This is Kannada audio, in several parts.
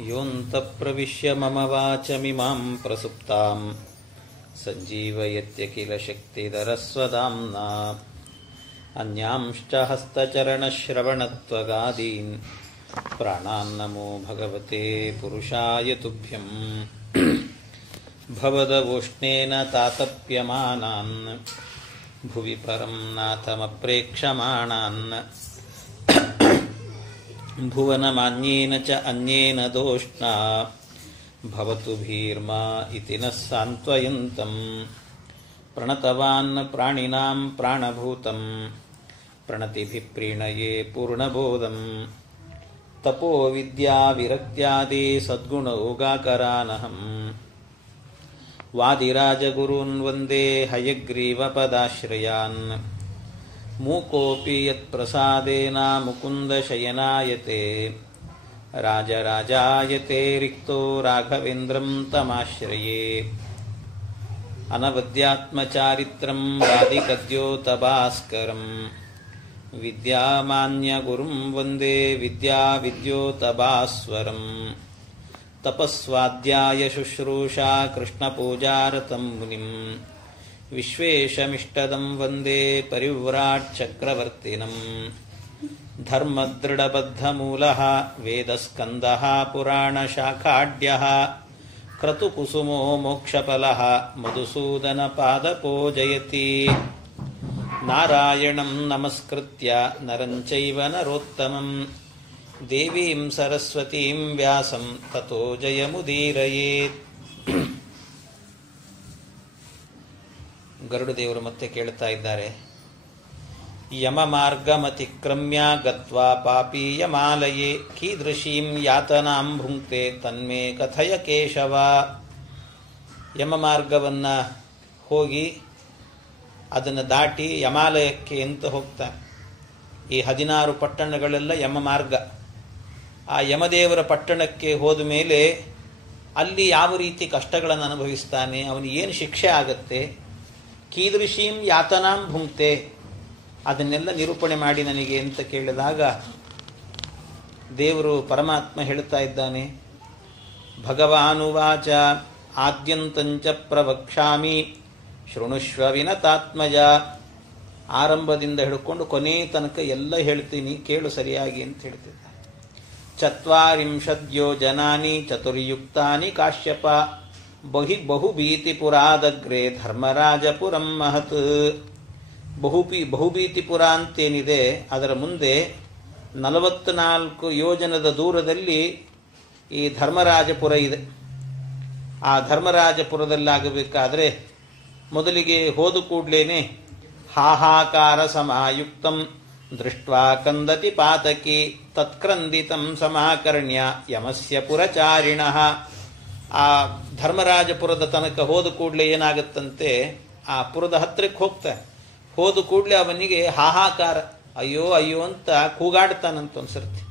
ಯೋऽन्तಃಪ್ರವಿಶ್ಯ ಮಮ ವಾಚಮಿಮಾಂ ಪ್ರಸುಪ್ತಾಂ ಸಂಜೀವಯತ್ಯ ಕಿಲ ಶಕ್ತಿಧರಸ್ವಧಾಮ್ನಾ ಅನ್ಯಾಂಶ್ಚ ಹಸ್ತಚರಣಶ್ರವಣತ್ವಗಾದೀನ್ ಪ್ರಾಣಾನ್ನಮೋ ಭಗವತೆ ಪುರುಷಾಯ ತುಭ್ಯಂ ಭವದವೋಷ್ಣೇನ ತಾತಪ್ಯಮಾನಾನ್ ಭುವಿ ಪರಂ ನಾಥಮಪ್ರೇಕ್ಷಮಾಣಾನ್ ಭುವನಮಾನ್ಯೇನ ಚ ಅನ್ಯೇನ ದೋಷ್ಣಾ ಭವತು ಭೀರ್ಮಾ ಇತಿ ನಃ ಸಾಂತ್ವಯಂತಂ ಪ್ರಣತವಾನ್ ಪ್ರಾಣಿನಾಂ ಪ್ರಾಣಭೂತಂ ಪ್ರಣತಿಭಿಃ ಪ್ರೀಣಯೇ ಪೂರ್ಣಬೋಧಂ ತಪೋ ವಿದ್ಯಾ ವಿರಕ್ತ್ಯಾದಿ ಸದ್ಗುಣಯೋಗಾಕರಾನಹಂ ವಾದಿರಾಜಗುರೂನ್ ವಂದೇ ಹಯಗ್ರೀವಪದಾಶ್ರಯಾನ್ ಮೂಕೋಪಿ ಯತ್ಪ್ರಸಾದೇನ ಮುಕುಂದಶಯನಾಯತೆ ರಾಜರಾಜಾಯತೆ ರಿಕ್ತೋ ರಾಘವೇಂದ್ರಂ ತಮಾಶ್ರಯೇ ಅನವದ್ಯಾತ್ಮಚಾರಿತ್ರಂ ವಾದಿಕದ್ಯೋತಭಾಸ್ಕರಂ ವಿದ್ಯಾಮಾನ್ಯಗುರುಂ ವಂದೇ ವಿದ್ಯಾವಿದ್ಯೋತಭಾಸ್ವರಂ ತಪಸ್ವಾಧ್ಯಾಯ ಶುಶ್ರೂಷಾ ಕೃಷ್ಣಪೂಜಾರತಂ ಮುನಿಂ ವಿಶ್ವೇಶಮಿಷ್ಟದಂ ವಂದೇ ಪರಿವ್ರಾಟ್ ಚಕ್ರವರ್ತಿನಂ ಧರ್ಮದೃಢಬದ್ಧಮೂಲಃ ವೇದಸ್ಕಂದಃ ಪುರಾಣಶಾಖಾಢ್ಯಃ ಕ್ರತುಕುಸುಮೋ ಮೋಕ್ಷಫಲಃ ಮಧುಸೂದನಪಾದಪೋ ಜಯತಿ ನಾರಾಯಣಂ ನಮಸ್ಕೃತ್ಯ ನರಂ ಚೈವ ನರೋತ್ತಮಂ ದೇವೀಂ ಸರಸ್ವತೀಂ ವ್ಯಾಸಂ ತತೋ ಜಯಮುದೀರಯೇತ್. ಗರುಡದೇವರು ಮತ್ತೆ ಕೇಳುತ್ತಾ ಇದ್ದಾರೆ, ಯಮ ಮಾರ್ಗಮತಿಕ್ರಮ್ಯ ಗತ್ವಾ ಪಾಪೀಯಮಾಲಯೇ ಕೀದೃಶೀಂ ಯಾತನಾಂ ಭುಂಕ್ತೆ ತನ್ಮೇ ಕಥಯ ಕೇಶವ. ಯಮ ಮಾರ್ಗವನ್ನ ಹೋಗಿ ಅದನ್ನು ದಾಟಿ ಯಮಾಲಯಕ್ಕೆ ಅಂತ ಹೋಗ್ತಾನೆ. ಈ 16 ಪಟ್ಟಣಗಳೆಲ್ಲ ಯಮ ಮಾರ್ಗ. ಆ ಯಮದೇವರ ಪಟ್ಟಣಕ್ಕೆ ಹೋದ ಮೇಲೆ ಅಲ್ಲಿ ಯಾವ ರೀತಿ ಕಷ್ಟಗಳನ್ನು ಅನುಭವಿಸ್ತಾನೆ, ಅವನಿಗೆ ಏನು ಶಿಕ್ಷೆ ಆಗತ್ತೆ, ಕೀದೃಶೀಂ ಯಾತನಾಂ ಭುಂಕ್ತೆ, ಅದನ್ನೆಲ್ಲ ನಿರೂಪಣೆ ಮಾಡಿ ನನಗೆ ಅಂತ ಕೇಳಿದಾಗ ದೇವರು ಪರಮಾತ್ಮ ಹೇಳುತ್ತಾ ಇದ್ದಾನೆ, ಭಗವಾನುವಾಚ ಆದ್ಯಂತಂಚ ಪ್ರವಕ್ಷ್ಯಾಮಿ ಶೃಣುಷ್ವ ವಿನತಾತ್ಮಜ. ಆರಂಭದಿಂದ ಹಿಡ್ಕೊಂಡು ಕೊನೆ ತನಕ ಎಲ್ಲ ಹೇಳ್ತೀನಿ, ಕೇಳು ಸರಿಯಾಗಿ ಅಂತ ಹೇಳ್ತಿದ್ದ. ಚತ್ವಾರಿಂಶದ್ಯೋಜನಾನಿ ಚತುರ್ಯುಕ್ತಾನಿ ಕಾಶ್ಯಪ ಬಹುಭೀತಿಪುರಾದಗ್ರೆ ಧರ್ಮರಾಜಪುರಂ ಮಹತ್. ಬಹುಭೀತಿಪುರ ಅಂತೇನಿದೆ, ಅದರ ಮುಂದೆ 44 ಯೋಜನದ ದೂರದಲ್ಲಿ ಈ ಧರ್ಮರಾಜಪುರ ಇದೆ. ಆ ಧರ್ಮರಾಜಪುರದಲ್ಲಾಗಬೇಕಾದ್ರೆ ಮೊದಲಿಗೆ ಹೋದ ಕೂಡ್ಲೇನೆ ಹಾಹಾಕಾರ ಸಮಾಯುಕ್ತಂ ದೃಷ್ಟ್ವಾ ಕಂದತಿ ಪಾತಕಿ ತತ್ಕ್ರಂದಿತಂ ಸಮಾಕರ್ಣ್ಯ ಯಮಸ್ಯ ಪುರಚಾರಿಣಃ. ಆ ಧರ್ಮರಾಜಪುರದ ತನಕ ಹೋದ ಕೂಡಲೇ ಏನಾಗುತ್ತಂತೆ, ಆ ಪುರದ ಹತ್ತಿರಕ್ಕೆ ಹೋಗ್ತಾನೆ. ಹೋದ ಕೂಡಲೇ ಅವನಿಗೆ ಹಾಹಾಕಾರ, ಅಯ್ಯೋ ಅಯ್ಯೋ ಅಂತ ಕೂಗಾಡ್ತಾನಂತ ಒಂದ್ಸರ್ತಿ.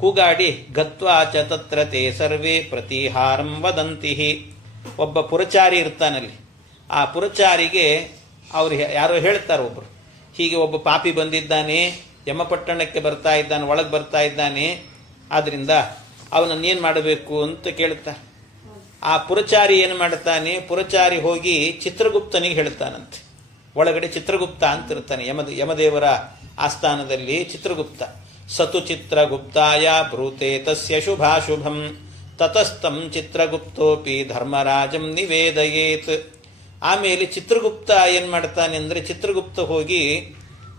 ಕೂಗಾಡಿ ಗತ್ವಾ ಚ ತತ್ರ ತೇ ಸರ್ವೇ ಪ್ರತಿಹಾರಂ ವದಂತಿ. ಒಬ್ಬ ಪುರಚಾರಿ ಇರ್ತಾನಲ್ಲಿ. ಆ ಪುರಚಾರಿಗೆ ಅವರು ಯಾರೋ ಹೇಳ್ತಾರೆ, ಒಬ್ರು ಹೀಗೆ ಒಬ್ಬ ಪಾಪಿ ಬಂದಿದ್ದಾನೆ, ಯಮಪಟ್ಟಣಕ್ಕೆ ಬರ್ತಾ ಇದ್ದಾನೆ, ಒಳಗೆ ಬರ್ತಾ ಇದ್ದಾನೆ, ಆದ್ರಿಂದ ಅವನನ್ನೇನು ಮಾಡಬೇಕು ಅಂತ ಕೇಳ್ತಾರೆ. ಆ ಪುರಚಾರಿ ಏನು ಮಾಡ್ತಾನೆ, ಪುರಚಾರಿ ಹೋಗಿ ಚಿತ್ರಗುಪ್ತನಿಗೆ ಹೇಳ್ತಾನಂತೆ. ಒಳಗಡೆ ಚಿತ್ರಗುಪ್ತ ಅಂತ ಇರ್ತಾನೆ ಯಮದೇವರ ಆಸ್ಥಾನದಲ್ಲಿ. ಚಿತ್ರಗುಪ್ತ ಸತು ಚಿತ್ರಗುಪ್ತಾಯ ಬ್ರೂತೆ ತಸ್ಯ ಶುಭಾಶುಭಂ ತತಸ್ತಂ ಚಿತ್ರಗುಪ್ತೋಪಿ ಧರ್ಮರಾಜಂ ನಿವೇದಯೇತ್. ಆಮೇಲೆ ಚಿತ್ರಗುಪ್ತ ಏನ್ ಮಾಡ್ತಾನೆ ಅಂದ್ರೆ, ಚಿತ್ರಗುಪ್ತ ಹೋಗಿ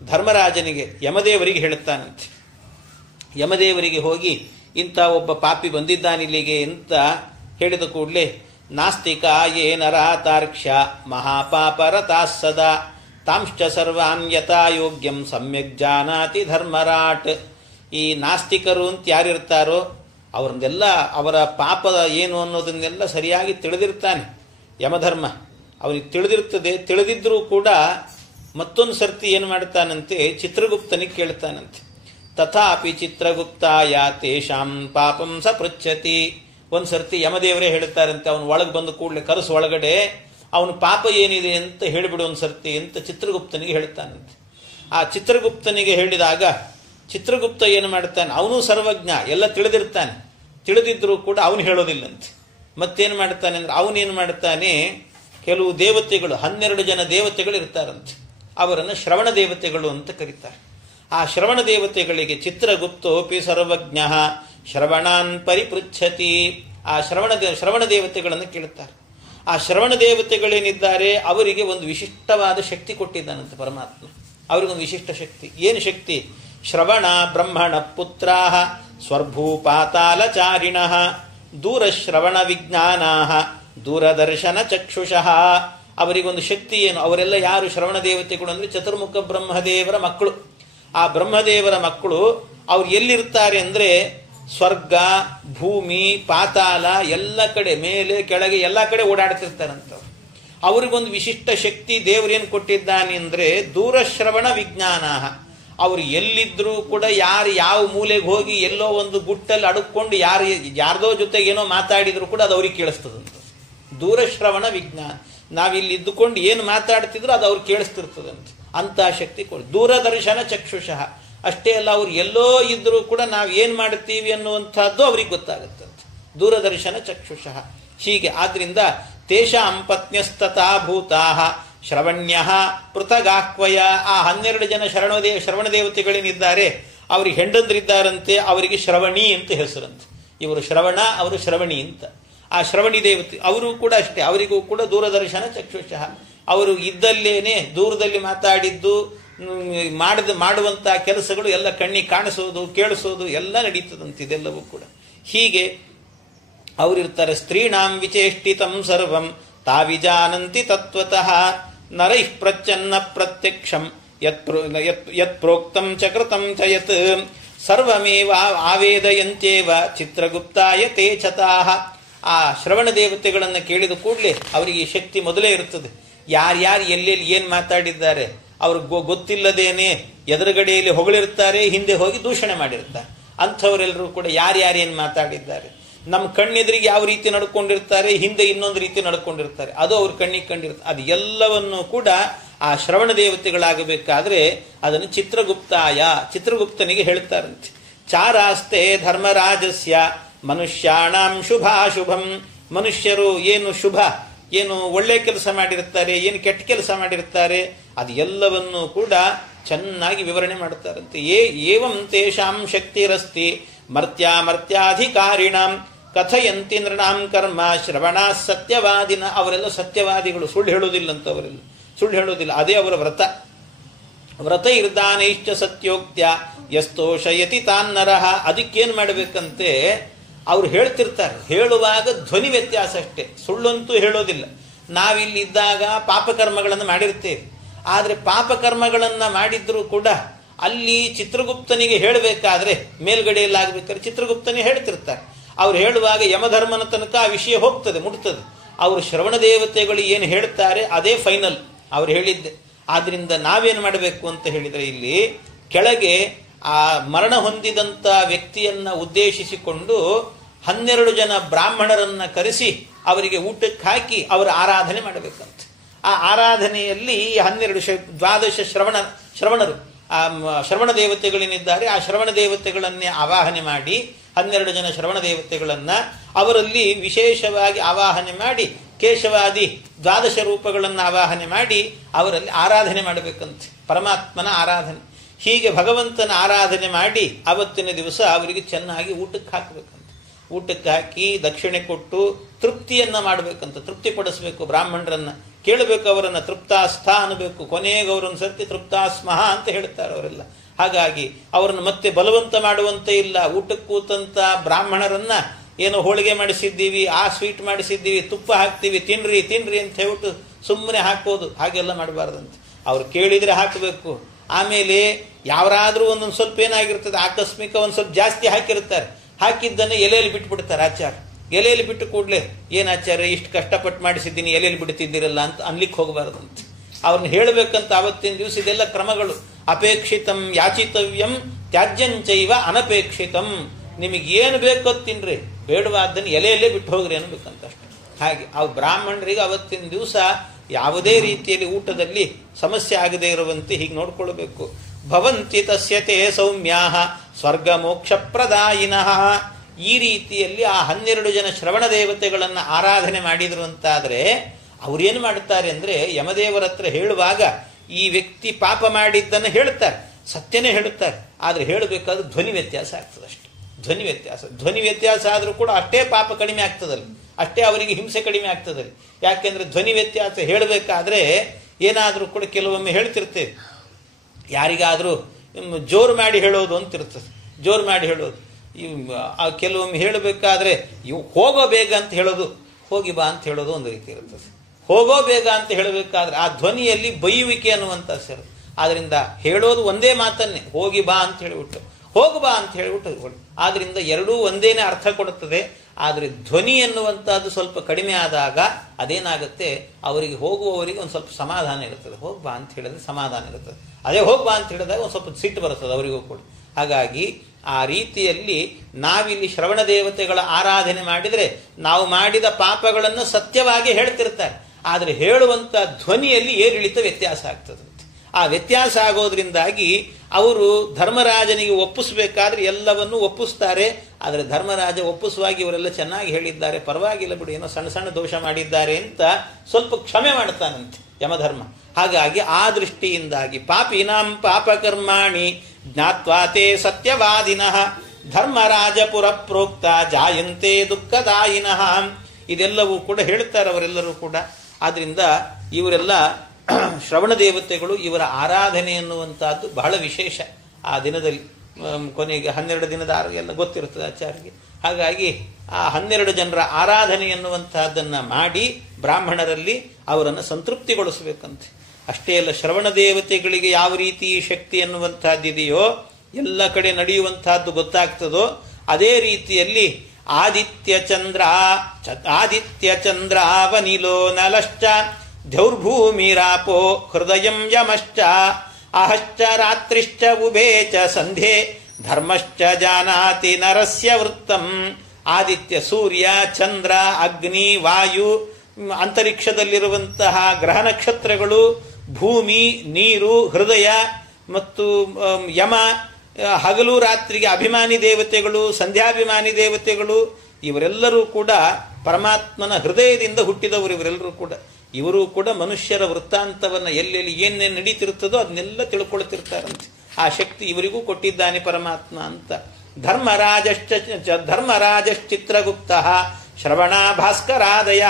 ಧರ್ಮರಾಜನಿಗೆ ಯಮದೇವರಿಗೆ ಹೇಳ್ತಾನಂತೆ. ಯಮದೇವರಿಗೆ ಹೋಗಿ ಇಂಥ ಒಬ್ಬ ಪಾಪಿ ಬಂದಿದ್ದಾನಿಲ್ಲಿಗೆ ಅಂತ ಹೇಳಿದ ಕೂಡಲೇ ನಾಸ್ತಿಕ ಯೇ ನರಾತಾರ್ಕ್ಷ್ಯ ಮಹಾಪಾಪರತಾಃ ಸದಾ ತಾಂಶ್ಚ ಸರ್ವಾನ್ ಯಥಾ ಯೋಗ್ಯಂ ಸಮ್ಯಕ್ ಜಾನಾತಿ ಧರ್ಮರಾಟ್. ಈ ನಾಸ್ತಿಕರು ಅಂತ ಯಾರಿರ್ತಾರೋ ಅವ್ರನ್ನೆಲ್ಲ, ಅವರ ಪಾಪ ಏನು ಅನ್ನೋದನ್ನೆಲ್ಲ ಸರಿಯಾಗಿ ತಿಳಿದಿರ್ತಾನೆ ಯಮಧರ್ಮ. ಅವನಿಗೆ ತಿಳಿದಿರ್ತದೆ. ತಿಳಿದಿದ್ರೂ ಕೂಡ ಮತ್ತೊಂದು ಸರ್ತಿ ಏನು ಮಾಡ್ತಾನಂತೆ, ಚಿತ್ರಗುಪ್ತನಿಗೆ ಕೇಳ್ತಾನಂತೆ. ತಥಾಪಿ ಚಿತ್ರಗುಪ್ತಾಯ ತೇಷಾಂ ಪಾಪಂ ಸ ಪೃಚ್ಛತಿ. ಒಂದು ಸರ್ತಿ ಯಮದೇವರೇ ಹೇಳ್ತಾರಂತೆ, ಅವನು ಒಳಗೆ ಬಂದ ಕೂಡಲೇ ಕರಸು ಒಳಗಡೆ, ಅವನು ಪಾಪ ಏನಿದೆ ಅಂತ ಹೇಳಿಬಿಡು ಒಂದು ಸರ್ತಿ ಅಂತ ಚಿತ್ರಗುಪ್ತನಿಗೆ ಹೇಳ್ತಾನಂತೆ. ಆ ಚಿತ್ರಗುಪ್ತನಿಗೆ ಹೇಳಿದಾಗ ಚಿತ್ರಗುಪ್ತ ಏನು ಮಾಡ್ತಾನೆ, ಅವನು ಸರ್ವಜ್ಞ, ಎಲ್ಲ ತಿಳಿದಿರ್ತಾನೆ. ತಿಳಿದಿದ್ರೂ ಕೂಡ ಅವನು ಹೇಳೋದಿಲ್ಲಂತೆ. ಮತ್ತೇನು ಮಾಡ್ತಾನೆ ಅಂದ್ರೆ ಅವನೇನು ಮಾಡ್ತಾನೆ, ಕೆಲವು ದೇವತೆಗಳು 12 ಜನ ದೇವತೆಗಳು ಇರ್ತಾರಂತೆ, ಅವರನ್ನು ಶ್ರವಣ ದೇವತೆಗಳು ಅಂತ ಕರೀತಾರೆ. ಆ ಶ್ರವಣ ದೇವತೆಗಳಿಗೆ ಚಿತ್ರಗುಪ್ತೋಪಿ ಸರ್ವಜ್ಞ ಶ್ರವಣಾನ್ ಪರಿಪೃಚ್ಛತಿ, ಆ ಶ್ರವಣ ದೇವತೆಗಳನ್ನು ಕೇಳುತ್ತಾರೆ. ಆ ಶ್ರವಣ ದೇವತೆಗಳೇನಿದ್ದಾರೆ ಅವರಿಗೆ ಒಂದು ವಿಶಿಷ್ಟವಾದ ಶಕ್ತಿ ಕೊಟ್ಟಿದ್ದಾನಂತೆ ಪರಮಾತ್ಮ. ಅವರಿಗೊಂದು ವಿಶಿಷ್ಟ ಶಕ್ತಿ. ಏನು ಶಕ್ತಿ? ಶ್ರವಣ ಬ್ರಹ್ಮಣ ಪುತ್ರಾ ಸ್ವರ್ಭೂಪಾತಾಲಚಾರಿಣ ದೂರಶ್ರವಣ ವಿಜ್ಞಾನಾ ದೂರದರ್ಶನ ಚಕ್ಷುಷಃ. ಅವರಿಗೊಂದು ಶಕ್ತಿ ಏನು? ಅವರೆಲ್ಲ ಯಾರು ಶ್ರವಣ ದೇವತೆಗಳು ಅಂದರೆ ಚತುರ್ಮುಖ ಬ್ರಹ್ಮದೇವರ ಮಕ್ಕಳು. ಆ ಬ್ರಹ್ಮದೇವರ ಮಕ್ಕಳು ಅವ್ರು ಎಲ್ಲಿರ್ತಾರೆ ಅಂದರೆ ಸ್ವರ್ಗ, ಭೂಮಿ, ಪಾತಾಳ ಎಲ್ಲ ಕಡೆ, ಮೇಲೆ ಕೆಳಗೆ ಎಲ್ಲ ಕಡೆ ಓಡಾಡ್ತಿರ್ತಾರಂತ. ಅವ್ರಿಗೊಂದು ವಿಶಿಷ್ಟ ಶಕ್ತಿ ದೇವರೇನು ಕೊಟ್ಟಿದ್ದಾನೆ ಅಂದರೆ ದೂರಶ್ರವಣ ವಿಜ್ಞಾನ. ಅವರು ಎಲ್ಲಿದ್ರೂ ಕೂಡ ಯಾರು ಯಾವ ಮೂಲೆಗೆ ಹೋಗಿ ಎಲ್ಲೋ ಒಂದು ಗುಟ್ಟಲ್ಲಿ ಅಡುಕೊಂಡು ಯಾರ್ದೋ ಜೊತೆಗೆ ಏನೋ ಮಾತಾಡಿದ್ರು ಕೂಡ ಅದು ಅವ್ರಿಗೆ ಕೇಳಿಸ್ತದಂತ. ದೂರಶ್ರವಣ ವಿಜ್ಞಾನ. ನಾವಿಲ್ಲಿ ಇದ್ದುಕೊಂಡು ಏನು ಮಾತಾಡ್ತಿದ್ರು ಅದು ಅವ್ರಿಗೆ ಕೇಳಿಸ್ತಿರ್ತದಂತೆ. ಅಂತ ಶಕ್ತಿ ಕೊಡಿ. ದೂರದರ್ಶನ ಚಕ್ಷುಷಃ. ಅಷ್ಟೇ ಅಲ್ಲ, ಅವ್ರು ಎಲ್ಲೋ ಇದ್ರೂ ಕೂಡ ನಾವು ಏನು ಮಾಡ್ತೀವಿ ಅನ್ನುವಂಥದ್ದು ಅವ್ರಿಗೆ ಗೊತ್ತಾಗುತ್ತಂತೆ. ದೂರದರ್ಶನ ಚಕ್ಷುಷಃ. ಹೀಗೆ ಆದ್ರಿಂದ ತೇಷಾಂ ಪತ್ನ್ಯಸ್ತಥಾ ಭೂತಾಃ ಶ್ರವಣ್ಯ ಪೃಥಗಾಹ್ವಯ. ಆ 12 ಜನ ಶ್ರವಣ ದೇವತೆಗಳೇನಿದ್ದಾರೆ ಅವರಿಗೆ ಹೆಂಡಂದ್ರಿದ್ದಾರಂತೆ, ಅವರಿಗೆ ಶ್ರವಣಿ ಅಂತ ಹೆಸರಂತೆ. ಇವರು ಶ್ರವಣ, ಅವರು ಶ್ರವಣಿ ಅಂತ. ಆ ಶ್ರವಣಿ ದೇವತೆ ಅವರು ಕೂಡ ಅಷ್ಟೇ, ಅವರಿಗೂ ಕೂಡ ದೂರದರ್ಶನ ಚಕ್ಷುಷಃ. ಅವರು ಇದ್ದಲ್ಲೇನೆ ದೂರದಲ್ಲಿ ಮಾತಾಡಿದ್ದು ಮಾಡುವಂತಹ ಕೆಲಸಗಳು ಎಲ್ಲ ಕಣ್ಣಿಗೆ ಕಾಣಿಸೋದು, ಕೇಳಿಸೋದು ಎಲ್ಲ ನಡೀತದಂತೆ. ಇದೆಲ್ಲವೂ ಕೂಡ ಹೀಗೆ ಅವರಿರ್ತಾರೆ. ಸ್ತ್ರೀಣಾಂ ವಿಚೇಷ್ಟಿತಂ ಸರ್ವಂ ತಾವಿಜಾನಂತಿ ತತ್ವತಃ ನರೈಃ ಪ್ರಚ್ಛನ್ನ ಪ್ರತ್ಯಕ್ಷಂ ಯತ್ ಪ್ರೋಕ್ತಂ ಚಕೃತಂ ಚ ಯತ್ ಸರ್ವಮೇವ ಆವೇದಯಂತ್ಯೇವ ಚಿತ್ರಗುಪ್ತಾಯ ತೇ ಚತಾಃ. ಆ ಶ್ರವಣ ದೇವತೆಗಳನ್ನು ಕೇಳಿದ ಕೂಡಲೇ ಅವರಿಗೆ ಈ ಶಕ್ತಿ ಮೊದಲೇ ಇರ್ತದೆ. ಯಾರ್ಯಾರು ಎಲ್ಲೆಲ್ಲಿ ಏನು ಮಾತಾಡಿದ್ದಾರೆ ಅವ್ರಿಗೆ ಗೊತ್ತಿಲ್ಲದೇನೆ ಎದುರುಗಡೆಯಲ್ಲಿ ಹೊಗಳಿರ್ತಾರೆ, ಹಿಂದೆ ಹೋಗಿ ದೂಷಣೆ ಮಾಡಿರ್ತಾರೆ. ಅಂಥವರೆಲ್ಲರೂ ಕೂಡ ಯಾರ್ಯಾರೇನು ಮಾತಾಡಿದ್ದಾರೆ, ನಮ್ಮ ಕಣ್ಣೆದುರಿಗೆ ಯಾವ ರೀತಿ ನಡ್ಕೊಂಡಿರ್ತಾರೆ, ಹಿಂದೆ ಇನ್ನೊಂದು ರೀತಿ ನಡ್ಕೊಂಡಿರ್ತಾರೆ, ಅದು ಅವ್ರ ಕಣ್ಣಿಗೆ ಕಂಡಿರ್ತಾರೆ. ಅದು ಎಲ್ಲವನ್ನೂ ಕೂಡ ಆ ಶ್ರವಣ ದೇವತೆಗಳಾಗಬೇಕಾದ್ರೆ ಅದನ್ನು ಚಿತ್ರಗುಪ್ತನಿಗೆ ಹೇಳ್ತಾರಂತೆ. ಚಾರಾಸ್ತೆ ಧರ್ಮರಾಜಸ್ಯ ಮನುಷ್ಯಾಣಾಂ ಶುಭಾಶುಭಂ. ಮನುಷ್ಯರು ಏನು ಶುಭ, ಏನು ಒಳ್ಳೆ ಕೆಲಸ ಮಾಡಿರ್ತಾರೆ, ಏನು ಕೆಟ್ಟ ಕೆಲಸ ಮಾಡಿರ್ತಾರೆ, ಅದು ಎಲ್ಲವನ್ನೂ ಕೂಡ ಚೆನ್ನಾಗಿ ವಿವರಣೆ ಮಾಡುತ್ತಾರಂತೆ. ಏವಂ ತೇಷಾಂ ಶಕ್ತಿರಸ್ತಿ ಮರ್ತ್ಯಾಧಿಕಾರಿಣಾಂ ಕಥಯಂತಿ ನೃಣಾಂ ಕರ್ಮ ಶ್ರವಣಾ ಸತ್ಯವಾದಿನ. ಅವರೆಲ್ಲ ಸತ್ಯವಾದಿಗಳು, ಸುಳ್ಳು ಹೇಳುವುದಿಲ್ಲಂತ. ಅವರೆಲ್ಲ ಸುಳ್ಳು ಹೇಳುವುದಿಲ್ಲ, ಅದೇ ಅವರ ವ್ರತ ಇರ್ದಾನೈಶ್ಚ ಸತ್ಯೋಕ್ತ್ಯ ಯಸ್ತೋಷಯತಿ ತಾನ್ನರಹ. ಅದಕ್ಕೇನು ಮಾಡಬೇಕಂತೆ, ಅವ್ರು ಹೇಳ್ತಿರ್ತಾರೆ, ಹೇಳುವಾಗ ಧ್ವನಿ ವ್ಯತ್ಯಾಸ ಅಷ್ಟೇ, ಸುಳ್ಳಂತೂ ಹೇಳೋದಿಲ್ಲ. ನಾವಿಲ್ಲಿ ಇದ್ದಾಗ ಪಾಪಕರ್ಮಗಳನ್ನು ಮಾಡಿರ್ತೇವೆ, ಆದರೆ ಪಾಪಕರ್ಮಗಳನ್ನು ಮಾಡಿದ್ರೂ ಕೂಡ ಅಲ್ಲಿ ಚಿತ್ರಗುಪ್ತನಿಗೆ ಹೇಳಬೇಕಾದ್ರೆ ಮೇಲ್ಗಡೆಯಲ್ಲಿ ಆಗ್ಬೇಕಾದ್ರೆ ಚಿತ್ರಗುಪ್ತನಿಗೆ ಹೇಳ್ತಿರ್ತಾರೆ. ಅವ್ರು ಹೇಳುವಾಗ ಯಮಧರ್ಮನ ತನಕ ಆ ವಿಷಯ ಹೋಗ್ತದೆ, ಮುಟ್ತದೆ. ಅವರು ಶ್ರವಣ ದೇವತೆಗಳು ಏನು ಹೇಳ್ತಾರೆ ಅದೇ ಫೈನಲ್, ಅವ್ರು ಹೇಳಿದ್ದೆ. ಆದ್ರಿಂದ ನಾವೇನು ಮಾಡಬೇಕು ಅಂತ ಹೇಳಿದರೆ, ಇಲ್ಲಿ ಕೆಳಗೆ ಆ ಮರಣ ಹೊಂದಿದಂಥ ವ್ಯಕ್ತಿಯನ್ನ ಉದ್ದೇಶಿಸಿಕೊಂಡು 12 ಜನ ಬ್ರಾಹ್ಮಣರನ್ನ ಕರೆಸಿ ಅವರಿಗೆ ಊಟಕ್ಕೆ ಹಾಕಿ ಅವರ ಆರಾಧನೆ ಮಾಡಬೇಕಂತ. ಆ ಆರಾಧನೆಯಲ್ಲಿ 12 ಶ್ರವಣರು, ಆ ಶ್ರವಣ ದೇವತೆಗಳೇನಿದ್ದಾರೆ ಆ ಶ್ರವಣ ದೇವತೆಗಳನ್ನೇ ಆವಾಹನೆ ಮಾಡಿ 12 ಜನ ಶ್ರವಣ ದೇವತೆಗಳನ್ನ ಅವರಲ್ಲಿ ವಿಶೇಷವಾಗಿ ಆವಾಹನೆ ಮಾಡಿ ಕೇಶವಾದಿ 12 ರೂಪಗಳನ್ನು ಆವಾಹನೆ ಮಾಡಿ ಅವರಲ್ಲಿ ಆರಾಧನೆ ಮಾಡಬೇಕಂತೆ, ಪರಮಾತ್ಮನ ಆರಾಧನೆ. ಹೀಗೆ ಭಗವಂತನ ಆರಾಧನೆ ಮಾಡಿ ಅವತ್ತಿನ ದಿವಸ ಅವರಿಗೆ ಚೆನ್ನಾಗಿ ಊಟಕ್ಕೆ ಹಾಕಬೇಕಂತ. ಊಟಕ್ಕೆ ಹಾಕಿ ದಕ್ಷಿಣೆ ಕೊಟ್ಟು ತೃಪ್ತಿಯನ್ನ ಮಾಡಬೇಕಂತ, ತೃಪ್ತಿ ಪಡಿಸ್ಬೇಕು ಬ್ರಾಹ್ಮಣರನ್ನ. ಕೇಳಬೇಕು, ಅವರನ್ನ ತೃಪ್ತಾಸ್ಥ ಅನ್ನಬೇಕು. ಕೊನೆಗೆ ಅವರನ್ನು ಸರ್ತಿ ತೃಪ್ತಾಸ್ಮಹ ಅಂತ ಹೇಳ್ತಾರೆ ಅವರೆಲ್ಲ. ಹಾಗಾಗಿ ಅವರನ್ನು ಮತ್ತೆ ಬಲವಂತ ಮಾಡುವಂತೆ ಇಲ್ಲ. ಊಟಕ್ಕೆ ಕೂತಂತ ಬ್ರಾಹ್ಮಣರನ್ನ ಏನೋ ಹೋಳಿಗೆ ಮಾಡಿಸಿದ್ದೀವಿ, ಆ ಸ್ವೀಟ್ ಮಾಡಿಸಿದ್ದೀವಿ, ತುಪ್ಪ ಹಾಕ್ತೀವಿ, ತಿನ್ರಿ ಅಂತ ಹೇಳ್ಬಿಟ್ಟು ಸುಮ್ಮನೆ ಹಾಕೋದು, ಹಾಗೆಲ್ಲ ಮಾಡಬಾರ್ದಂತ. ಅವ್ರು ಕೇಳಿದ್ರೆ ಹಾಕಬೇಕು. ಆಮೇಲೆ ಯಾರಾದ್ರೂ ಒಂದೊಂದು ಸ್ವಲ್ಪ ಏನಾಗಿರ್ತದೆ, ಆಕಸ್ಮಿಕ ಒಂದು ಸ್ವಲ್ಪ ಜಾಸ್ತಿ ಹಾಕಿರ್ತಾರೆ, ಹಾಕಿದ್ದನ್ನೇ ಎಲೆಯಲ್ಲಿ ಬಿಟ್ಬಿಡ್ತಾರೆ ಆಚಾರ. ಎಲೆಯಲ್ಲಿ ಬಿಟ್ಟು ಕೂಡಲೇ ಏನು ಆಚಾರ್ಯ ಇಷ್ಟು ಕಷ್ಟಪಟ್ಟು ಮಾಡಿಸಿದ್ದೀನಿ, ಎಲೆಯಲ್ಲಿ ಬಿಡ್ತಿದ್ದೀರಲ್ಲ ಅಂತ ಅನ್ಲಿಕ್ಕೆ ಹೋಗಬಾರದಂತೆ. ಅವ್ರನ್ನ ಹೇಳಬೇಕಂತ ಆವತ್ತಿನ ದಿವಸ ಇದೆಲ್ಲ ಕ್ರಮಗಳು. ಅಪೇಕ್ಷಿತಂ ಯಾಚಿತವ್ಯಂ ತ್ಯಾಜ್ಯಂಚೈವ ಅನಪೇಕ್ಷಿತಂ. ನಿಮಗೆ ಏನು ಬೇಕೋ ತಿನ್ರಿ, ಬೇಡವಾದ್ದನ್ನು ಎಲೆಯಲ್ಲೇ ಬಿಟ್ಟು ಹೋಗ್ರಿ ಅನ್ಬೇಕಂತ ಅಷ್ಟೆ. ಹಾಗೆ ಆ ಬ್ರಾಹ್ಮಣರಿಗೆ ಅವತ್ತಿನ ದಿವಸ ಯಾವುದೇ ರೀತಿಯಲ್ಲಿ ಊಟದಲ್ಲಿ ಸಮಸ್ಯೆ ಆಗದೇ ಇರುವಂತೆ ಹೀಗೆ ನೋಡ್ಕೊಳ್ಬೇಕು. ಭವಂತಿ ತಸ್ಯತೆ ಸೌಮ್ಯಾಹ ಸ್ವರ್ಗ ಮೋಕ್ಷ ಪ್ರದಾಯಿನಃ. ಈ ರೀತಿಯಲ್ಲಿ ಆ 12 ಜನ ಶ್ರವಣ ದೇವತೆಗಳನ್ನು ಆರಾಧನೆ ಮಾಡಿದ್ರು ಅಂತಾದರೆ ಅವ್ರೇನು ಮಾಡುತ್ತಾರೆ ಅಂದರೆ ಯಮದೇವರ ಹತ್ರ ಹೇಳುವಾಗ ಈ ವ್ಯಕ್ತಿ ಪಾಪ ಮಾಡಿದ್ದನ್ನು ಹೇಳುತ್ತಾರೆ, ಸತ್ಯನೇ ಹೇಳುತ್ತಾರೆ. ಆದರೆ ಹೇಳಬೇಕಾದ್ರೆ ಧ್ವನಿ ವ್ಯತ್ಯಾಸ ಆಗ್ತದೆ ಅಷ್ಟೆ. ಧ್ವನಿ ವ್ಯತ್ಯಾಸ ಆದರೂ ಕೂಡ ಅಷ್ಟೇ ಪಾಪ ಕಡಿಮೆ ಆಗ್ತದಲ್ಲಿ, ಅಷ್ಟೇ ಅವರಿಗೆ ಹಿಂಸೆ ಕಡಿಮೆ ಆಗ್ತದಲ್ಲಿ. ಯಾಕೆಂದ್ರೆ ಧ್ವನಿ ವ್ಯತ್ಯಾಸ ಹೇಳಬೇಕಾದ್ರೆ ಏನಾದರೂ ಕೂಡ ಕೆಲವೊಮ್ಮೆ ಹೇಳ್ತಿರ್ತೇವೆ, ಯಾರಿಗಾದರೂ ಜೋರು ಮಾಡಿ ಹೇಳೋದು ಅಂತಿರ್ತದೆ. ಜೋರು ಮಾಡಿ ಹೇಳೋದು ಕೆಲವೊಮ್ಮೆ ಹೇಳಬೇಕಾದ್ರೆ ಹೋಗೋ ಬೇಗ ಅಂತ ಹೇಳೋದು, ಹೋಗಿ ಬಾ ಅಂತ ಹೇಳೋದು ಒಂದು ರೀತಿ ಇರ್ತದೆ. ಹೋಗೋ ಬೇಗ ಅಂತ ಹೇಳಬೇಕಾದ್ರೆ ಆ ಧ್ವನಿಯಲ್ಲಿ ಬೈಯುವಿಕೆ ಅನ್ನುವಂಥ ಸೇರೋದು. ಆದ್ರಿಂದ ಹೇಳೋದು ಒಂದೇ ಮಾತನ್ನೇ, ಹೋಗಿ ಬಾ ಅಂತ ಹೇಳಿಬಿಟ್ಟು, ಹೋಗು ಬಾ ಅಂತ ಹೇಳಿಬಿಟ್ಟು. ಆದ್ರಿಂದ ಎರಡೂ ಒಂದೇನೆ ಅರ್ಥ ಕೊಡುತ್ತದೆ. ಆದರೆ ಧ್ವನಿ ಎನ್ನುವಂಥದ್ದು ಸ್ವಲ್ಪ ಕಡಿಮೆ ಆದಾಗ ಅದೇನಾಗುತ್ತೆ, ಅವರಿಗೆ ಹೋಗುವವರಿಗೆ ಒಂದು ಸ್ವಲ್ಪ ಸಮಾಧಾನ ಇರುತ್ತದೆ. ಹೋಗ್ಬಾ ಅಂತ ಹೇಳಿದ್ರೆ ಸಮಾಧಾನ ಇರುತ್ತದೆ. ಅದೇ ಹೋಗ್ಬಾ ಅಂತ ಹೇಳಿದಾಗ ಒಂದು ಸ್ವಲ್ಪ ಸಿಟ್ಟು ಬರುತ್ತದೆ ಅವರಿಗೂ ಕೂಡ. ಹಾಗಾಗಿ ಆ ರೀತಿಯಲ್ಲಿ ನಾವಿಲ್ಲಿ ಶ್ರವಣ ದೇವತೆಗಳ ಆರಾಧನೆ ಮಾಡಿದರೆ ನಾವು ಮಾಡಿದ ಪಾಪಗಳನ್ನು ಸತ್ಯವಾಗಿ ಹೇಳ್ತಿರ್ತಾರೆ. ಆದರೆ ಹೇಳುವಂಥ ಧ್ವನಿಯಲ್ಲಿ ಏರಿಳಿತ ವ್ಯತ್ಯಾಸ ಆಗ್ತದಂತೆ. ಆ ವ್ಯತ್ಯಾಸ ಆಗೋದ್ರಿಂದಾಗಿ ಅವರು ಧರ್ಮರಾಜನಿಗೆ ಒಪ್ಪಿಸಬೇಕಾದ್ರೆ ಎಲ್ಲವನ್ನೂ ಒಪ್ಪಿಸ್ತಾರೆ. ಆದರೆ ಧರ್ಮರಾಜ ಒಪ್ಪಿಸುವಾಗಿ ಇವರೆಲ್ಲ ಚೆನ್ನಾಗಿ ಹೇಳಿದ್ದಾರೆ, ಪರವಾಗಿಲ್ಲ ಬಿಡು, ಏನೋ ಸಣ್ಣ ಸಣ್ಣ ದೋಷ ಮಾಡಿದ್ದಾರೆ ಅಂತ ಸ್ವಲ್ಪ ಕ್ಷಮೆ ಮಾಡ್ತಾನಂತೆ ಯಮಧರ್ಮ. ಹಾಗಾಗಿ ಆ ದೃಷ್ಟಿಯಿಂದಾಗಿ ಪಾಪಿನಾಂ ಪಾಪಕರ್ಮಾಣಿ ಜ್ಞಾತ್ವಾತೆ ಸತ್ಯವಾದಿನಃ ಧರ್ಮರಾಜಪುರ ಪ್ರೋಕ್ತ ಜಾಯಂತೆ ದುಃಖದಾಯಿನಃ. ಇದೆಲ್ಲವೂ ಕೂಡ ಹೇಳ್ತಾರೆ ಅವರೆಲ್ಲರೂ ಕೂಡ. ಆದ್ರಿಂದ ಇವರೆಲ್ಲ ಶ್ರವಣ ದೇವತೆಗಳು, ಇವರ ಆರಾಧನೆ ಎನ್ನುವಂತಹದ್ದು ಬಹಳ ವಿಶೇಷ. ಆ ದಿನದಲ್ಲಿ ಕೊನೆಗೆ 12 ದಿನದ ಎಲ್ಲ ಗೊತ್ತಿರುತ್ತದೆ ಆಚಾರ್ಯರಿಗೆ. ಹಾಗಾಗಿ ಆ 12 ಜನರ ಆರಾಧನೆ ಎನ್ನುವಂತಹದ್ದನ್ನು ಮಾಡಿ ಬ್ರಾಹ್ಮಣರಲ್ಲಿ ಅವರನ್ನು ಸಂತೃಪ್ತಿಗೊಳಿಸಬೇಕಂತೆ. ಅಷ್ಟೇ ಅಲ್ಲ, ಶ್ರವಣ ದೇವತೆಗಳಿಗೆ ಯಾವ ರೀತಿ ಶಕ್ತಿ ಎನ್ನುವಂತಹದ್ದಿದೆಯೋ, ಎಲ್ಲ ಕಡೆ ನಡೆಯುವಂತಹದ್ದು ಗೊತ್ತಾಗ್ತದೋ, ಅದೇ ರೀತಿಯಲ್ಲಿ ಆದಿತ್ಯ ಚಂದ್ರಾವನಿಲೋ ನಲಶ್ಚ ಧೌರ್ಭೂಮಿರಾಪೋ ಹೃದಯಂ ಯಮಶ್ಚ ಅಹಶ್ಚ ರಾತ್ರಿಶ್ಚ ಉಭೇ ಚ ಸಂಧ್ಯೆ ಧರ್ಮಶ್ಚ ಜಾನಾತಿ ನರಸ್ಯ ವೃತ್ತಂ. ಆದಿತ್ಯ, ಸೂರ್ಯ, ಚಂದ್ರ, ಅಗ್ನಿ, ವಾಯು, ಅಂತರಿಕ್ಷದಲ್ಲಿರುವಂತಹ ಗ್ರಹ ನಕ್ಷತ್ರಗಳು, ಭೂಮಿ, ನೀರು, ಹೃದಯ ಮತ್ತು ಯಮ, ಹಗಲು ರಾತ್ರಿಗೆ ಅಭಿಮಾನಿ ದೇವತೆಗಳು, ಸಂಧ್ಯಾಭಿಮಾನಿ ದೇವತೆಗಳು, ಇವರೆಲ್ಲರೂ ಕೂಡ ಪರಮಾತ್ಮನ ಹೃದಯದಿಂದ ಹುಟ್ಟಿದವರು. ಇವರೆಲ್ಲರೂ ಕೂಡ ಇವರು ಕೂಡ ಮನುಷ್ಯರ ವೃತ್ತಾಂತವನ್ನು ಎಲ್ಲೆಲ್ಲಿ ಏನೇನು ನಡೀತಿರುತ್ತದೋ ಅದನ್ನೆಲ್ಲ ತಿಳ್ಕೊಳ್ತಿರ್ತಾರಂತೆ. ಆ ಶಕ್ತಿ ಇವರಿಗೂ ಕೊಟ್ಟಿದ್ದಾನೆ ಪರಮಾತ್ಮ ಅಂತ. ಧರ್ಮರಾಜಶ್ಚಿತ್ರಗುಪ್ತ ಶ್ರವಣ ಭಾಸ್ಕರಾದಯ,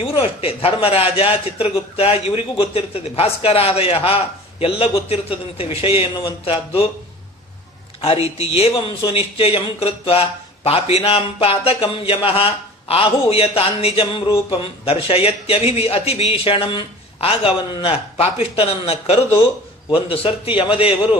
ಇವರು ಅಷ್ಟೇ. ಧರ್ಮರಾಜ, ಚಿತ್ರಗುಪ್ತ ಇವರಿಗೂ ಗೊತ್ತಿರ್ತದೆ. ಭಾಸ್ಕರಾದಯ ಎಲ್ಲ ಗೊತ್ತಿರ್ತದಂತೆ ವಿಷಯ ಎನ್ನುವಂತಹದ್ದು. ಆ ರೀತಿ ಏವಂ ಸುನಿಶ್ಚಯಂ ಕೃತ್ವ ಪಾಪಿನಾಂ ಪಾತಕಂ ಯಮಃ ಆಹೂಯ ತಾನ್ನಿಜಂ ರೂಪಂ ದರ್ಶಯತ್ಯಭಿಭೀಷಣಂ. ಆಗ ಅವನನ್ನ ಪಾಪಿಷ್ಟನನ್ನ ಕರೆದು ಒಂದು ಸರ್ತಿ ಯಮದೇವರು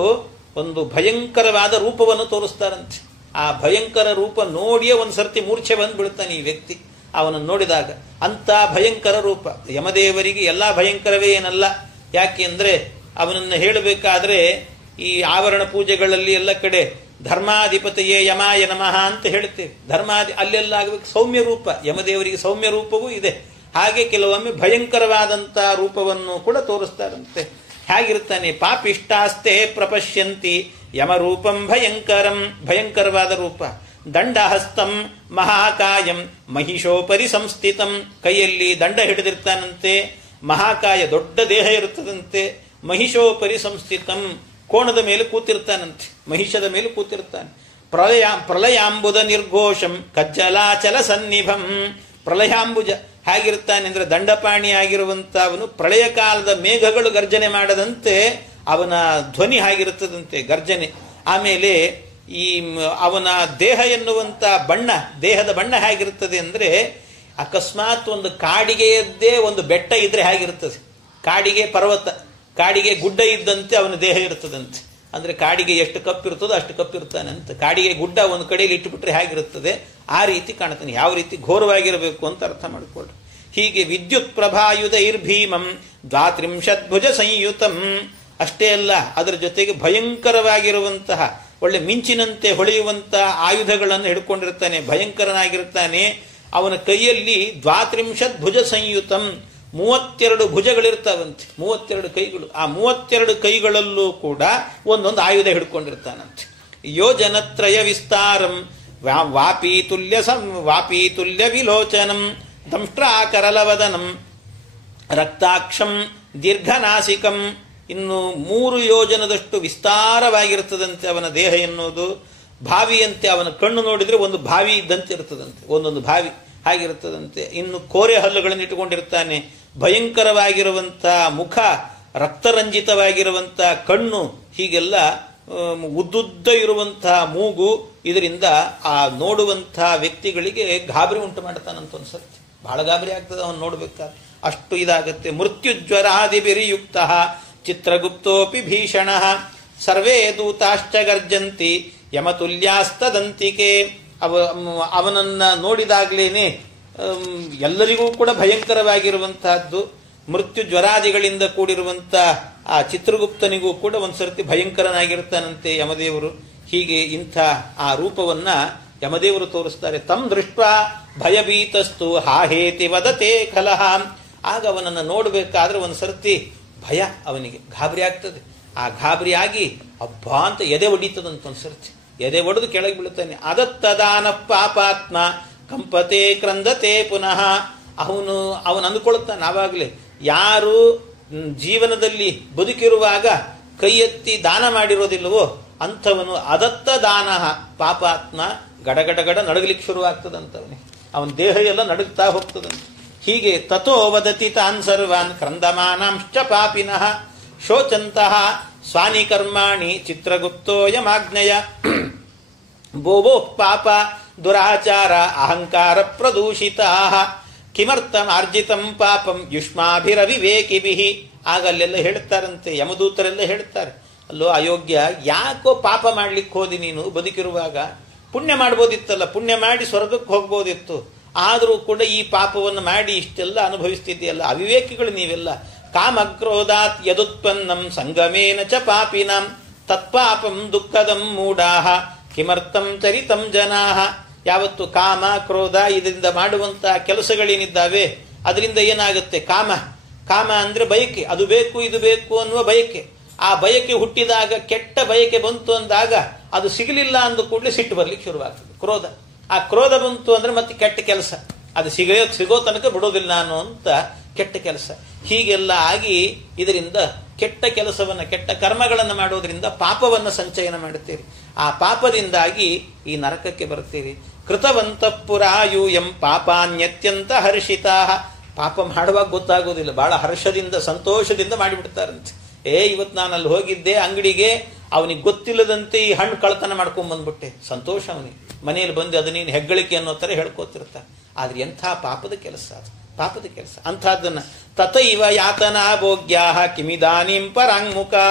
ಒಂದು ಭಯಂಕರವಾದ ರೂಪವನ್ನು ತೋರಿಸ್ತಾರಂತೆ. ಆ ಭಯಂಕರ ರೂಪ ನೋಡಿಯೇ ಒಂದು ಸರ್ತಿ ಮೂರ್ಛೆ ಬಂದು ಬಿಡುತ್ತಾನೆ ಈ ವ್ಯಕ್ತಿ ಅವನನ್ನು ನೋಡಿದಾಗ. ಅಂತ ಭಯಂಕರ ರೂಪ. ಯಮದೇವರಿಗೆ ಎಲ್ಲ ಭಯಂಕರವೇ ಏನಲ್ಲ. ಯಾಕೆ ಅಂದರೆ ಅವನನ್ನು ಹೇಳಬೇಕಾದ್ರೆ ಈ ಆವರಣ ಪೂಜೆಗಳಲ್ಲಿ ಎಲ್ಲ ಕಡೆ ಧರ್ಮಾಧಿಪತಿಯೇ ಯಮಾಯ ನಮಃ ಅಂತ ಹೇಳ್ತೇವೆ. ಅಲ್ಲೆಲ್ಲ ಆಗಬೇಕು ಸೌಮ್ಯ ರೂಪ. ಯಮದೇವರಿಗೆ ಸೌಮ್ಯ ರೂಪವೂ ಇದೆ. ಹಾಗೆ ಕೆಲವೊಮ್ಮೆ ಭಯಂಕರವಾದಂಥ ರೂಪವನ್ನು ಕೂಡ ತೋರಿಸ್ತಾರಂತೆ. ಹೇಗಿರ್ತಾನೆ? ಪಾಪಿಷ್ಟಾಸ್ತೆ ಪ್ರಪಶ್ಯಂತಿ ಯಮರೂಪಂ ಭಯಂಕರಂ, ಭಯಂಕರವಾದ ರೂಪ. ದಂಡಹಸ್ತಂ ಮಹಾಕಾಯಂ ಮಹಿಷೋಪರಿ ಸಂಸ್ಥಿತಂ, ಕೈಯಲ್ಲಿ ದಂಡ ಹಿಡಿದಿರ್ತಾನಂತೆ. ಮಹಾಕಾಯ, ದೊಡ್ಡ ದೇಹ ಇರುತ್ತದಂತೆ. ಮಹಿಷೋಪರಿ ಸಂಸ್ಥಿತಂ, ಕೋಣದ ಮೇಲೆ ಕೂತಿರ್ತಾನಂತೆ, ಮಹಿಷದ ಮೇಲೆ ಕೂತಿರ್ತಾನೆ. ಪ್ರಳಯಾಂಬುದ ನಿರ್ಘೋಷಂ ಕಜ್ಜಲಾಚಲ ಸನ್ನಿಭಂ, ಪ್ರಳಯಾಂಬುಜ ಹೇಗಿರ್ತಾನೆ ಅಂದ್ರೆ ದಂಡಪಾಣಿ ಆಗಿರುವಂತ ಅವನು ಪ್ರಳಯ ಕಾಲದ ಮೇಘಗಳು ಗರ್ಜನೆ ಮಾಡದಂತೆ ಅವನ ಧ್ವನಿ ಹಾಗಿರುತ್ತದಂತೆ, ಗರ್ಜನೆ. ಆಮೇಲೆ ಈ ಅವನ ದೇಹ ಎನ್ನುವಂತ ಬಣ್ಣ, ದೇಹದ ಬಣ್ಣ ಹೇಗಿರುತ್ತದೆ ಅಂದ್ರೆ ಅಕಸ್ಮಾತ್ ಒಂದು ಕಾಡಿಗೆಯದ್ದೇ ಒಂದು ಬೆಟ್ಟ ಇದ್ರೆ ಹೇಗಿರುತ್ತದೆ, ಕಾಡಿಗೆ ಪರ್ವತ, ಕಾಡಿಗೆ ಗುಡ್ಡ ಇದ್ದಂತೆ ಅವನ ದೇಹ ಇರ್ತದಂತೆ. ಅಂದ್ರೆ ಕಾಡಿಗೆ ಎಷ್ಟು ಕಪ್ಪಿರ್ತದೋ ಅಷ್ಟು ಕಪ್ಪಿರ್ತಾನಂತೆ. ಕಾಡಿಗೆ ಗುಡ್ಡ ಒಂದು ಕಡೆಯಲ್ಲಿ ಇಟ್ಟುಬಿಟ್ರೆ ಹೇಗಿರುತ್ತದೆ ಆ ರೀತಿ ಕಾಣ್ತಾನೆ. ಯಾವ ರೀತಿ ಘೋರವಾಗಿರಬೇಕು ಅಂತ ಅರ್ಥ ಮಾಡಿಕೊಳ್ಳಿ. ಹೀಗೆ ವಿದ್ಯುತ್ ಪ್ರಭಾಯುಧೈರ್ಭೀಮಂ ದ್ವಾತ್ರಿಂಶದ್ಭುಜ ಸಂಯುತಂ. ಅಷ್ಟೇ ಅಲ್ಲ, ಅದರ ಜೊತೆಗೆ ಭಯಂಕರವಾಗಿರುವಂತಹ ಒಳ್ಳೆ ಮಿಂಚಿನಂತೆ ಹೊಳೆಯುವಂತಹ ಆಯುಧಗಳನ್ನು ಹಿಡ್ಕೊಂಡಿರ್ತಾನೆ, ಭಯಂಕರನಾಗಿರ್ತಾನೆ. ಅವನ ಕೈಯಲ್ಲಿ ದ್ವಾತ್ರಿಂಶದ್ಭುಜ ಸಂಯುತಂ, 32 ಭುಜಗಳಿರ್ತಾವಂತೆ, 32 ಕೈಗಳು. ಆ 32 ಕೈಗಳಲ್ಲೂ ಕೂಡ ಒಂದೊಂದು ಆಯುಧ ಹಿಡ್ಕೊಂಡಿರ್ತಾನಂತೆ. ಯೋಜನತ್ರಯ ವಿಸ್ತಾರಂ ವಾಪೀತುಲ್ಯ ವಿಲೋಚನಂ ದಂಷ್ಟ್ರಾಕರಲವದನಂ ರಕ್ತಾಕ್ಷಂ ದೀರ್ಘನಾಸಿಕಂ. ಇನ್ನು 3 ಯೋಜನದಷ್ಟು ವಿಸ್ತಾರವಾಗಿರ್ತದಂತೆ ಅವನ ದೇಹ ಎನ್ನುವುದು. ಬಾವಿಯಂತೆ ಅವನ ಕಣ್ಣು ನೋಡಿದರೆ ಒಂದು ಬಾವಿ ಇದ್ದಂತೆ ಇರ್ತದಂತೆ, ಒಂದೊಂದು ಬಾವಿ ಹಾಗಿರ್ತದಂತೆ. ಇನ್ನು ಕೋರೆ ಹಲ್ಲುಗಳನ್ನು ಇಟ್ಟುಕೊಂಡಿರ್ತಾನೆ. ಭಯಂಕರವಾಗಿರುವಂಥ ಮುಖ, ರಕ್ತರಂಜಿತವಾಗಿರುವಂಥ ಕಣ್ಣು, ಹೀಗೆಲ್ಲ ಉದ್ದುದ್ದ ಇರುವಂತಹ ಮೂಗು. ಇದರಿಂದ ಆ ನೋಡುವಂಥ ವ್ಯಕ್ತಿಗಳಿಗೆ ಗಾಬರಿ ಉಂಟು ಮಾಡ್ತಾನಂತ ಅನ್ಸತ್ತೆ. ಬಹಳ ಗಾಬರಿ ಆಗ್ತದೆ ಅವನು ನೋಡ್ಬೇಕಾದ್ರೆ, ಅಷ್ಟು ಇದಾಗತ್ತೆ. ಮೃತ್ಯುಜ್ವರಾದಿಭಿರ್ಯುಕ್ತ ಚಿತ್ರಗುಪ್ತೋಪಿ ಭೀಷಣ ಸರ್ವೇ ದೂತಾಶ್ಚ ಗರ್ಜಂತಿ ಯಮತುಲ್ಯಾಸ್ತದಂತಿಕೆ. ಅವನನ್ನ ನೋಡಿದಾಗ್ಲೇನೆ ಎಲ್ಲರಿಗೂ ಕೂಡ ಭಯಂಕರವಾಗಿರುವಂತಹದ್ದು. ಮೃತ್ಯು ಜ್ವರಾದಿಗಳಿಂದ ಕೂಡಿರುವಂತ ಆ ಚಿತ್ರಗುಪ್ತನಿಗೂ ಕೂಡ ಒಂದ್ಸರ್ತಿ ಭಯಂಕರನಾಗಿರ್ತಾನಂತೆ ಯಮದೇವರು. ಹೀಗೆ ಇಂಥ ಆ ರೂಪವನ್ನ ಯಮದೇವರು ತೋರಿಸ್ತಾರೆ. ತಮ್ ದೃಷ್ಟ ಭಯಭೀತಸ್ತು ಹಾಹೇತಿ ವದತೆ ಕಲಹ. ಆಗ ಅವನನ್ನು ನೋಡಬೇಕಾದ್ರೆ ಒಂದ್ಸರ್ತಿ ಭಯ, ಅವನಿಗೆ ಗಾಬರಿ ಆಗ್ತದೆ. ಆ ಗಾಬರಿಯಾಗಿ ಅಬ್ಬಾ ಅಂತ ಎದೆ ಒಡಿತದಂತ ಒಂದ್ಸರ್ತಿ. ಎದೆ ಒಡೆದು ಕೆಳಗೆ ಬೀಳುತ್ತಾನೆ. ಅದತ್ತದಾನ ಪಾಪಾತ್ಮ ಕಂಪತೆ ಕ್ರಂದತೆ ಪುನಃ. ಅವನು ಅಂದುಕೊಳ್ತಾನೆ ಆವಾಗಲೇ, ಯಾರು ಜೀವನದಲ್ಲಿ ಬದುಕಿರುವಾಗ ಕೈ ಎತ್ತಿ ದಾನ ಮಾಡಿರೋದಿಲ್ಲವೋ ಅಂಥವನು ಅದತ್ತ ದಾನ ಪಾಪಾತ್ಮ ಗಡಗಡಗಡ ನಡಗಲಿಕ್ಕೆ ಶುರುವಾಗ್ತದಂತವನಿಗೆ. ಅವನ ದೇಹ ಎಲ್ಲ ನಡುಗ್ತಾ ಹೋಗ್ತದಂತೆ. ಹೀಗೆ ತಥೋ ವದತಿ ತಾನ್ ಸರ್ವಾನ್ ಕ್ರಂದಮಾನಾಂಶ್ಚ ಪಾಪಿನಃ ಶೋಚಂತಹ ಸ್ವಾನಿ ಕರ್ಮಾಣಿ ಚಿತ್ರಗುಪ್ತೋಯಮಾಜ್ಞಯ ಭೋಭೋ ಪಾಪ ದುರಾಚಾರ ಅಹಂಕಾರ ಪ್ರದೂಷಿತಾ ಕಿಮರ್ಥಮಾರ್ಜಿತಂ ಪಾಪಂ ಯುಷ್ಮಾಭಿರವಿವೇಕಿಭಿಃ. ಆಗ ಅಲ್ಲೆಲ್ಲ ಹೇಳ್ತಾರಂತೆ, ಯಮದೂತರೆಲ್ಲ ಹೇಳ್ತಾರೆ, ಅಲ್ಲೋ ಅಯೋಗ್ಯ, ಯಾಕೋ ಪಾಪ ಮಾಡ್ಲಿಕ್ಕೆ ಹೋದಿ ನೀನು ಬದುಕಿರುವಾಗ? ಪುಣ್ಯ ಮಾಡ್ಬೋದಿತ್ತಲ್ಲ, ಪುಣ್ಯ ಮಾಡಿ ಸ್ವರ್ಗಕ್ಕೆ ಹೋಗ್ಬೋದಿತ್ತು. ಆದರೂ ಕೂಡ ಈ ಪಾಪವನ್ನು ಮಾಡಿ ಇಷ್ಟೆಲ್ಲ ಅನುಭವಿಸ್ತಿದ್ದೀಯಲ್ಲ, ಅವಿವೇಕಿಗಳು ನೀವೆಲ್ಲ. ಕಾಮಕ್ರೋಧಾತ್ ಯದುತ್ಪನ್ನಂ ಸಂಗಮೇನ ಚ ಪಾಪಿನಾಂ ತತ್ಪಾಪಂ ದುಃಖದಂ ಮೂಢಾಃ ಕಿಮರ್ಥಂ ಚರಿತಂ ಜನಾಃ. ಯಾವತ್ತು ಕಾಮ ಕ್ರೋಧ ಇದರಿಂದ ಮಾಡುವಂತಹ ಕೆಲಸಗಳೇನಿದ್ದಾವೆ ಅದರಿಂದ ಏನಾಗುತ್ತೆ? ಕಾಮ ಅಂದ್ರೆ ಬಯಕೆ, ಅದು ಬೇಕು ಇದು ಬೇಕು ಅನ್ನುವ ಬಯಕೆ. ಆ ಬಯಕೆ ಹುಟ್ಟಿದಾಗ, ಕೆಟ್ಟ ಬಯಕೆ ಬಂತು ಅಂದಾಗ ಅದು ಸಿಗಲಿಲ್ಲ ಅಂದ ಕೂಡಲೇ ಸಿಟ್ಟು ಬರ್ಲಿಕ್ಕೆ ಶುರುವಾಗ್ತದೆ. ಕ್ರೋಧ, ಆ ಕ್ರೋಧ ಬಂತು ಅಂದ್ರೆ ಮತ್ತೆ ಕೆಟ್ಟ ಕೆಲಸ, ಅದು ಸಿಗೋ ತನಕ ಬಿಡೋದಿಲ್ಲ ನಾನು ಅಂತ ಕೆಟ್ಟ ಕೆಲಸ. ಹೀಗೆಲ್ಲ ಆಗಿ ಇದರಿಂದ ಕೆಟ್ಟ ಕೆಲಸವನ್ನ, ಕೆಟ್ಟ ಕರ್ಮಗಳನ್ನು ಮಾಡೋದ್ರಿಂದ ಪಾಪವನ್ನು ಸಂಚಯನ ಮಾಡುತ್ತೀರಿ. ಆ ಪಾಪದಿಂದಾಗಿ ಈ ನರಕಕ್ಕೆ ಬರ್ತೀರಿ. ಕೃತವಂತ ಪುರಾಯೂಯಂ ಪಾಪಾನ್ಯತ್ಯಂತ ಹರ್ಷಿತಾ. ಪಾಪ ಮಾಡುವಾಗ ಗೊತ್ತಾಗೋದಿಲ್ಲ, ಬಹಳ ಹರ್ಷದಿಂದ ಸಂತೋಷದಿಂದ ಮಾಡಿಬಿಡ್ತಾರಂತೆ. ಇವತ್ತು ನಾನು ಅಲ್ಲಿ ಹೋಗಿದ್ದೆ ಅಂಗಡಿಗೆ, ಅವನಿಗೆ ಗೊತ್ತಿಲ್ಲದಂತೆ ಈ ಹಣ್ಣು ಕಳ್ತನ ಮಾಡ್ಕೊಂಡ್ ಬಂದ್ಬಿಟ್ಟೆ. ಸಂತೋಷ ಅವನಿಗೆ. ಮನೆಯಲ್ಲಿ ಬಂದು ಅದು ನೀನು ಹೆಗ್ಗಳಿಕೆ ಅನ್ನೋ ತರ ಹೇಳ್ಕೋತಿರ್ತಾರೆ. ಆದ್ರೆ ಎಂಥ ಪಾಪದ ಕೆಲಸ ಅದು, ಪಾಪದ ಕೆಲಸ. ಅಂಥದ್ದನ್ನ ತಥೈವ ಯಾತನಾ ಭೋಗ್ಯಾ ಕಿಮಿದಾನಿಂ ಪರಾಂಗುಖಾ.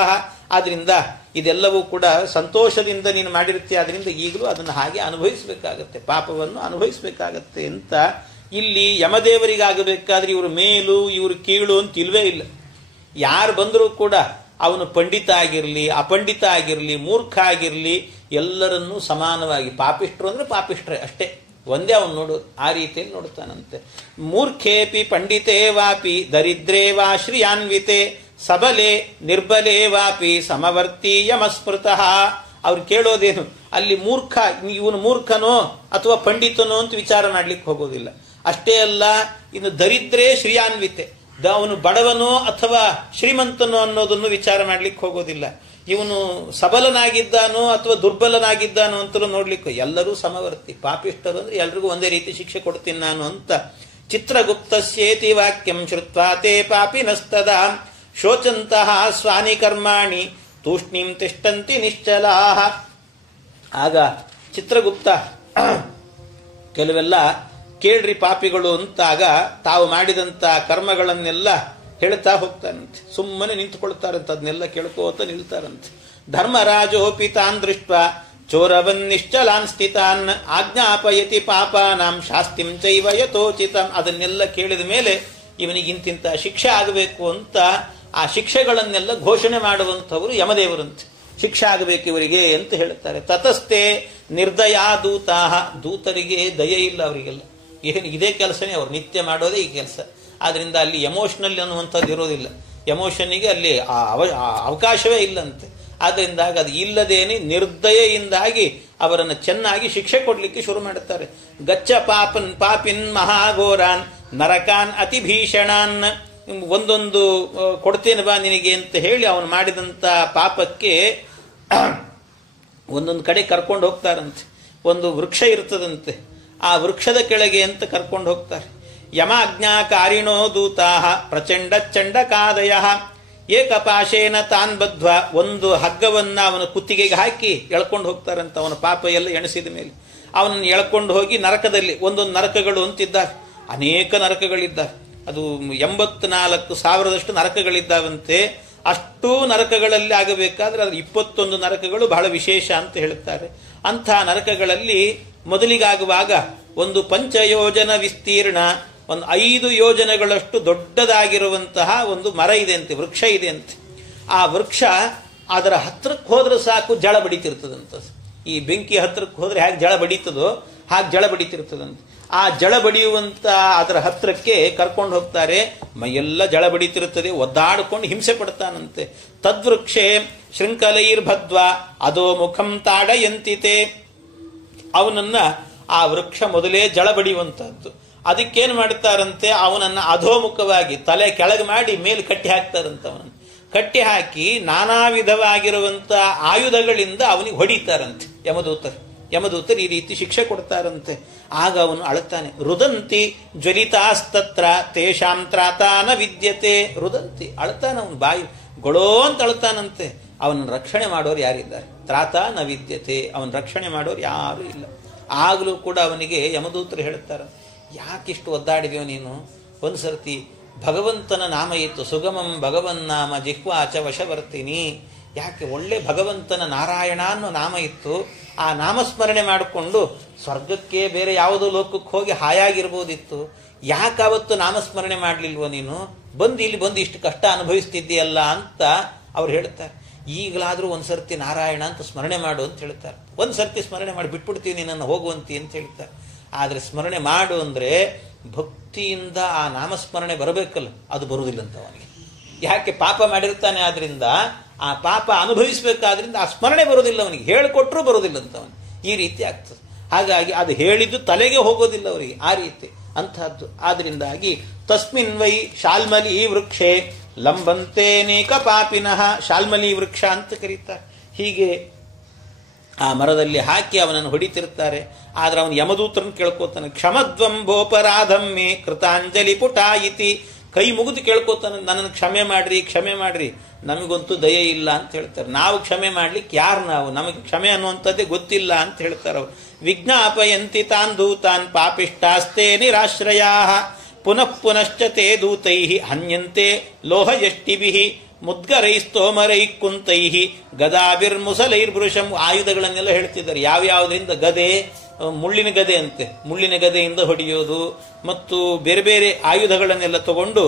ಆದ್ರಿಂದ ಇದೆಲ್ಲವೂ ಕೂಡ ಸಂತೋಷದಿಂದ ನೀನು ಮಾಡಿರ್ತೀಯ, ಆದ್ರಿಂದ ಈಗಲೂ ಅದನ್ನು ಹಾಗೆ ಅನುಭವಿಸಬೇಕಾಗತ್ತೆ, ಪಾಪವನ್ನು ಅನುಭವಿಸಬೇಕಾಗತ್ತೆ ಅಂತ. ಇಲ್ಲಿ ಯಮದೇವರಿಗಾಗಬೇಕಾದ್ರೆ ಇವರು ಮೇಲು ಇವರು ಕೀಳು ಅಂತ ಇಲ್ವೇ ಇಲ್ಲ. ಯಾರು ಬಂದರೂ ಕೂಡ ಅವನು ಪಂಡಿತ ಆಗಿರಲಿ, ಅಪಂಡಿತ ಆಗಿರಲಿ, ಮೂರ್ಖ ಆಗಿರಲಿ, ಎಲ್ಲರನ್ನೂ ಸಮಾನವಾಗಿ, ಪಾಪಿಷ್ಟ್ರು ಅಂದ್ರೆ ಪಾಪಿಷ್ಟ್ರೆ ಅಷ್ಟೇ, ಒಂದೇ ಅವನು ನೋಡೋದು. ಆ ರೀತಿಯಲ್ಲಿ ನೋಡ್ತಾನಂತೆ. ಮೂರ್ಖೇಪಿ ಪಂಡಿತೇ ವಾಪಿ ದರಿದ್ರೇ ವಾ ಶ್ರಿಯಾನ್ವಿತೆ ಸಬಲೆ ನಿರ್ಬಲೇ ವಾಪಿ ಸಮವರ್ತಿ ಯಮಸ್ಮೃತಃ. ಅವ್ರು ಕೇಳೋದೇನು? ಅಲ್ಲಿ ಮೂರ್ಖ, ಇವನು ಮೂರ್ಖನೋ ಅಥವಾ ಪಂಡಿತನೋ ಅಂತ ವಿಚಾರ ಮಾಡ್ಲಿಕ್ಕೆ ಹೋಗೋದಿಲ್ಲ. ಅಷ್ಟೇ ಅಲ್ಲ, ಇನ್ನು ದರಿದ್ರೇ ಶ್ರಿಯಾನ್ವಿತೆ, ಅವನು ಬಡವನೋ ಅಥವಾ ಶ್ರೀಮಂತನೋ ಅನ್ನೋದನ್ನು ವಿಚಾರ ಮಾಡ್ಲಿಕ್ಕೆ ಹೋಗೋದಿಲ್ಲ. ಇವನು ಸಬಲನಾಗಿದ್ದಾನೋ ಅಥವಾ ದುರ್ಬಲನಾಗಿದ್ದಾನೋ ಅಂತಲೂ ನೋಡ್ಲಿಕ್ಕೆ, ಎಲ್ಲರೂ ಸಮವರ್ತಿ. ಪಾಪಿಷ್ಠರು ಅಂದ್ರೆ ಎಲ್ರಿಗೂ ಒಂದೇ ರೀತಿ ಶಿಕ್ಷೆ ಕೊಡ್ತೀನಿ ನಾನು ಅಂತ. ಚಿತ್ರಗುಪ್ತಸ್ಯೇತಿ ವಾಕ್ಯಂ ಶ್ರುತ್ವಾ ತೇ ಪಾಪಿನಸ್ತದಾ ಶೋಚಂತಹ ಸ್ವಾನಿ ಕರ್ಮಾಣಿ ತೂಷ್ಣೀಂ ತಿಷ್ಟಂತಿ ನಿಶ್ಚಲಾಹ. ಆಗ ಚಿತ್ರಗುಪ್ತ ಕೆಲವೆಲ್ಲ ಕೇಳ್ರಿ ಪಾಪಿಗಳು ಅಂತಾಗ ತಾವು ಮಾಡಿದಂತ ಕರ್ಮಗಳನ್ನೆಲ್ಲ ಹೇಳ್ತಾ ಹೋಗ್ತಾರಂತೆ. ಸುಮ್ಮನೆ ನಿಂತುಕೊಳ್ತಾರಂತೆ, ಅದನ್ನೆಲ್ಲ ಕೇಳ್ಕೋತ ನಿಲ್ತಾರಂತೆ. ಧರ್ಮರಾಜೋಪಿ ತಾನ್ ದೃಷ್ಟ ಚೋರವನ್ ನಿಶ್ಚಲಾನ್ ಸ್ಥಿತಾನ್ ಆಜ್ಞಾಪಯತಿ ಪಾಪಾನಾಂ ಶಾಸ್ತಿಂ ಚೈವ ಯಥೋಚಿತಂ. ಅದನ್ನೆಲ್ಲ ಕೇಳಿದ ಮೇಲೆ ಇವನಿಗೆ ಇಂತಿಂತ ಶಿಕ್ಷೆ ಆಗಬೇಕು ಅಂತ ಆ ಶಿಕ್ಷೆಗಳನ್ನೆಲ್ಲ ಘೋಷಣೆ ಮಾಡುವಂಥವರು ಯಮದೇವರಂತೆ. ಶಿಕ್ಷೆ ಆಗಬೇಕು ಇವರಿಗೆ ಅಂತ ಹೇಳ್ತಾರೆ. ತತಸ್ಥೆ ನಿರ್ದಯಾ ದೂತಾಹ. ದೂತರಿಗೆ ದಯೆ ಇಲ್ಲ ಅವರಿಗೆಲ್ಲ. ಏನು ಇದೇ ಕೆಲಸನೇ ಅವ್ರು ನಿತ್ಯ ಮಾಡೋದೇ ಈ ಕೆಲಸ. ಆದ್ರಿಂದ ಅಲ್ಲಿ ಎಮೋಷನಲ್ ಅನ್ನುವಂಥದ್ದು ಇರೋದಿಲ್ಲ. ಎಮೋಷನ್ನಿಗೆ ಅಲ್ಲಿ ಅವಕಾಶವೇ ಇಲ್ಲಂತೆ. ಆದ್ದರಿಂದಾಗಿ ಅದು ಇಲ್ಲದೇನೆ ನಿರ್ದಯೆಯಿಂದಾಗಿ ಅವರನ್ನು ಚೆನ್ನಾಗಿ ಶಿಕ್ಷೆ ಕೊಡ್ಲಿಕ್ಕೆ ಶುರು ಮಾಡುತ್ತಾರೆ. ಗಚ್ಚ ಪಾಪಿನ್ ಮಹಾಘೋರಾನ್ ನರಕಾನ್ ಅತಿ ಭೀಷಣಾನ್, ಒಂದೊಂದು ಕೊಡ್ತೇನೆ ಬಾ ನಿನಗೆ ಅಂತ ಹೇಳಿ ಅವನು ಮಾಡಿದಂಥ ಪಾಪಕ್ಕೆ ಒಂದೊಂದು ಕಡೆ ಕರ್ಕೊಂಡು ಹೋಗ್ತಾರಂತೆ. ಒಂದು ವೃಕ್ಷ ಇರ್ತದಂತೆ, ಆ ವೃಕ್ಷದ ಕೆಳಗೆ ಅಂತ ಕರ್ಕೊಂಡು ಹೋಗ್ತಾರೆ. ಯಮಾಜ್ಞಾಕಾರಿಣೋ ದೂತಾಹ ಪ್ರಚಂಡ ಚಂಡಕಾದಯ ಏಕಪಾಶೇನ ತಾನ್ ಬದ್ಧ್ವ, ಒಂದು ಹಗ್ಗವನ್ನ ಅವನ ಕುತ್ತಿಗೆಗೆ ಹಾಕಿ ಎಳ್ಕೊಂಡು ಹೋಗ್ತಾರಂತ. ಅವನ ಪಾಪ ಎಲ್ಲ ಎಣಿಸಿದ ಮೇಲೆ ಅವನನ್ನು ಎಳ್ಕೊಂಡು ಹೋಗಿ ನರಕದಲ್ಲಿ, ಒಂದೊಂದು ನರಕಗಳು ಅಂತಿದ್ದಾರೆ, ಅನೇಕ ನರಕಗಳಿದ್ದಾರೆ. ಅದು 84,000 ನರಕಗಳಿದ್ದಾವಂತೆ. ಅಷ್ಟೂ ನರಕಗಳಲ್ಲಿ ಆಗಬೇಕಾದ್ರೆ ಅದ್ರ 21 ನರಕಗಳು ಬಹಳ ವಿಶೇಷ ಅಂತ ಹೇಳುತ್ತಾರೆ. ಅಂಥ ನರಕಗಳಲ್ಲಿ ಮೊದಲಿಗಾಗುವಾಗ ಒಂದು ಪಂಚಯೋಜನ ವಿಸ್ತೀರ್ಣ, ಒಂದು 5 ಯೋಜನೆಗಳಷ್ಟು ದೊಡ್ಡದಾಗಿರುವಂತಹ ಒಂದು ಮರ ಇದೆ ಅಂತೆ, ವೃಕ್ಷ ಇದೆ ಅಂತೆ. ಆ ವೃಕ್ಷ ಅದರ ಹತ್ರಕ್ಕೆ ಹೋದ್ರೆ ಸಾಕು ಜಳ ಬಡಿತಿರ್ತದಂತ. ಈ ಬೆಂಕಿ ಹತ್ರಕ್ಕೆ ಹೋದ್ರೆ ಹೇಗೆ ಜಳ ಬಡೀತದೋ ಹಾಗೆ ಜಳ ಬಡಿತಿರ್ತದಂತೆ. ಆ ಜಳ ಬಡಿಯುವಂತ ಅದರ ಹತ್ರಕ್ಕೆ ಕರ್ಕೊಂಡು ಹೋಗ್ತಾರೆ. ಮೈಯೆಲ್ಲ ಜಳ ಬಡಿತಿರುತ್ತದೆ, ಒದ್ದಾಡಿಕೊಂಡು ಹಿಂಸೆ ಪಡ್ತಾನಂತೆ. ತದ್ವೃಕ್ಷೆ ಶೃಂಖಲೈರ್ಭದ್ವ ಅದೋ ಮುಖಂ ತಾಡಯಂತಿತೆ, ಅವನನ್ನ ಆ ವೃಕ್ಷ ಮೊದಲೇ ಜಳ ಬಡಿಯುವಂತಹದ್ದು. ಅದಕ್ಕೇನು ಮಾಡ್ತಾರಂತೆ, ಅವನನ್ನ ಅಧೋಮುಖವಾಗಿ ತಲೆ ಕೆಳಗೆ ಮಾಡಿ ಮೇಲೆ ಕಟ್ಟಿ ಹಾಕ್ತಾರಂತೆ. ಅವನನ್ನು ಕಟ್ಟಿ ಹಾಕಿ ನಾನಾ ವಿಧವಾಗಿರುವಂತ ಆಯುಧಗಳಿಂದ ಅವನಿಗೆ ಹೊಡಿತಾರಂತೆ ಯಮದೂತರು ಈ ರೀತಿ ಶಿಕ್ಷೆ ಕೊಡ್ತಾರಂತೆ. ಆಗ ಅವನು ಅಳುತ್ತಾನೆ. ರುದಂತಿ ಜ್ವಲಿತಾಸ್ತತ್ರ ತೇಷಾಂ ತ್ರಾತಾನ ವಿದ್ಯತೆ. ರುದಂತಿ ಅಳುತ್ತಾನ, ಅವನು ಬಾಯಿ ಗೊಳೋ ಅಂತ ಅಳುತ್ತಾನಂತೆ. ಅವನ ರಕ್ಷಣೆ ಮಾಡೋರು ಯಾರಿದ್ದಾರೆ? ತ್ರಾತಾನ ವಿದ್ಯತೆ, ಅವನ ರಕ್ಷಣೆ ಮಾಡೋರು ಯಾರೂ ಇಲ್ಲ. ಆಗಲೂ ಕೂಡ ಅವನಿಗೆ ಯಮದೂತರು ಹೇಳ್ತಾರೆ, ಯಾಕಿಷ್ಟು ಒದ್ದಾಡಿದೆಯೋ ನೀನು? ಒಂದು ಸರ್ತಿ ಭಗವಂತನ ನಾಮ ಇತ್ತು, ಸುಗಮಂ ಭಗವನ್ನಾಮ ಜಿಹ್ವಾಚ ವಶವರ್ತಿನಿ. ಯಾಕೆ ಒಳ್ಳೆ ಭಗವಂತನ ನಾರಾಯಣ ಅನ್ನೋ ನಾಮ ಇತ್ತು, ಆ ನಾಮಸ್ಮರಣೆ ಮಾಡಿಕೊಂಡು ಸ್ವರ್ಗಕ್ಕೆ ಬೇರೆ ಯಾವುದೋ ಲೋಕಕ್ಕೆ ಹೋಗಿ ಹಾಯಾಗಿರ್ಬೋದಿತ್ತು. ಯಾಕಾವತ್ತು ನಾಮಸ್ಮರಣೆ ಮಾಡಲಿಲ್ವೋ ನೀನು? ಇಲ್ಲಿ ಬಂದು ಇಷ್ಟು ಕಷ್ಟ ಅನುಭವಿಸ್ತಿದ್ದೀಯಲ್ಲ ಅಂತ ಅವ್ರು ಹೇಳ್ತಾರೆ. ಈಗಲಾದರೂ ಒಂದ್ಸರ್ತಿ ನಾರಾಯಣ ಅಂತ ಸ್ಮರಣೆ ಮಾಡು ಅಂತ ಹೇಳ್ತಾರೆ. ಒಂದ್ಸರ್ತಿ ಸ್ಮರಣೆ ಮಾಡಿ ಬಿಟ್ಬಿಡ್ತೀವಿ ನಿನ್ನನ್ನು ಹೋಗುವಂತಿ ಅಂತ ಹೇಳ್ತಾರೆ. ಆದರೆ ಸ್ಮರಣೆ ಮಾಡು ಅಂದರೆ ಭಕ್ತಿಯಿಂದ ಆ ನಾಮಸ್ಮರಣೆ ಬರಬೇಕಲ್ಲ, ಅದು ಬರುವುದಿಲ್ಲಂತ ಅವನಿಗೆ. ಯಾಕೆ? ಪಾಪ ಮಾಡಿರ್ತಾನೆ, ಆದ್ರಿಂದ ಆ ಪಾಪ ಅನುಭವಿಸಬೇಕಾದ್ರಿಂದ ಆ ಸ್ಮರಣೆ ಬರೋದಿಲ್ಲ ಅವನಿಗೆ. ಹೇಳಿಕೊಟ್ರೂ ಬರೋದಿಲ್ಲಂತ ಅವನಿಗೆ. ಈ ರೀತಿ ಆಗ್ತದೆ. ಹಾಗಾಗಿ ಅದು ಹೇಳಿದ್ದು ತಲೆಗೆ ಹೋಗೋದಿಲ್ಲ ಅವರಿಗೆ, ಆ ರೀತಿ ಅಂತಹದ್ದು. ಆದ್ರಿಂದಾಗಿ ತಸ್ಮಿನ್ ವೈ ಶಾಲ್ಮಲಿ ವೃಕ್ಷೆ ಲಂಬಂತೇನೇಕ ಪಾಪಿನಃ, ಶಾಲ್ಮಲಿ ವೃಕ್ಷ ಅಂತ ಕರೀತಾರೆ. ಹೀಗೆ ಆ ಮರದಲ್ಲಿ ಹಾಕಿ ಅವನನ್ನು ಹೊಡಿತಿರ್ತಾರೆ. ಆದ್ರೆ ಅವನು ಯಮದೂತರನ್ನು ಕೇಳ್ಕೋತಾನೆ, ಕ್ಷಮದ್ವಂ ಭೋಪರಾಧಮ್ಮೆ ಕೃತಾಂಜಲಿ ಪುಟಾಯಿತಿ. ಕೈ ಮುಗಿದು ಕೇಳ್ಕೋತಾನೆ, ನನ್ನನ್ನು ಕ್ಷಮೆ ಮಾಡ್ರಿ, ನಮಗಂತೂ ದಯೆ ಇಲ್ಲ ಅಂತ ಹೇಳ್ತಾರೆ. ನಾವು ಕ್ಷಮೆ ಮಾಡ್ಲಿಕ್ಕೆ ಯಾರು? ನಮಗೆ ಕ್ಷಮೆ ಅನ್ನುವಂಥದ್ದೇ ಗೊತ್ತಿಲ್ಲ ಅಂತ ಹೇಳ್ತಾರೆ ಅವರು. ವಿಜ್ಞಾಪಯಂತಿ ತಾನ್ ದೂತಾನ್ ಪಾಪಿಷ್ಟಾಸ್ತೆ ನಿರಾಶ್ರಯಾ ಪುನಃ ಪುನಶ್ಚ ತೇ ದೂತೈ ಹನ್ಯಂತೆ ಲೋಹಯಷ್ಟಿಭಿ ಮುದ್ಗರೈಸ್ತೋಮರೈ ಕುಂತೈ ಗದಾಭಿರ್ಮುಸಲೈರ್ಭೃಶಂ. ಆಯುಧಗಳನ್ನೆಲ್ಲ ಹೇಳ್ತಿದ್ದಾರೆ. ಯಾವ್ಯಾವುದರಿಂದ? ಗದೆ, ಮುಳ್ಳಿನ ಗದೆ ಅಂತೆ, ಮುಳ್ಳಿನ ಗದೆಯಿಂದ ಹೊಡೆಯೋದು, ಮತ್ತು ಬೇರೆ ಬೇರೆ ಆಯುಧಗಳನ್ನೆಲ್ಲ ತಗೊಂಡು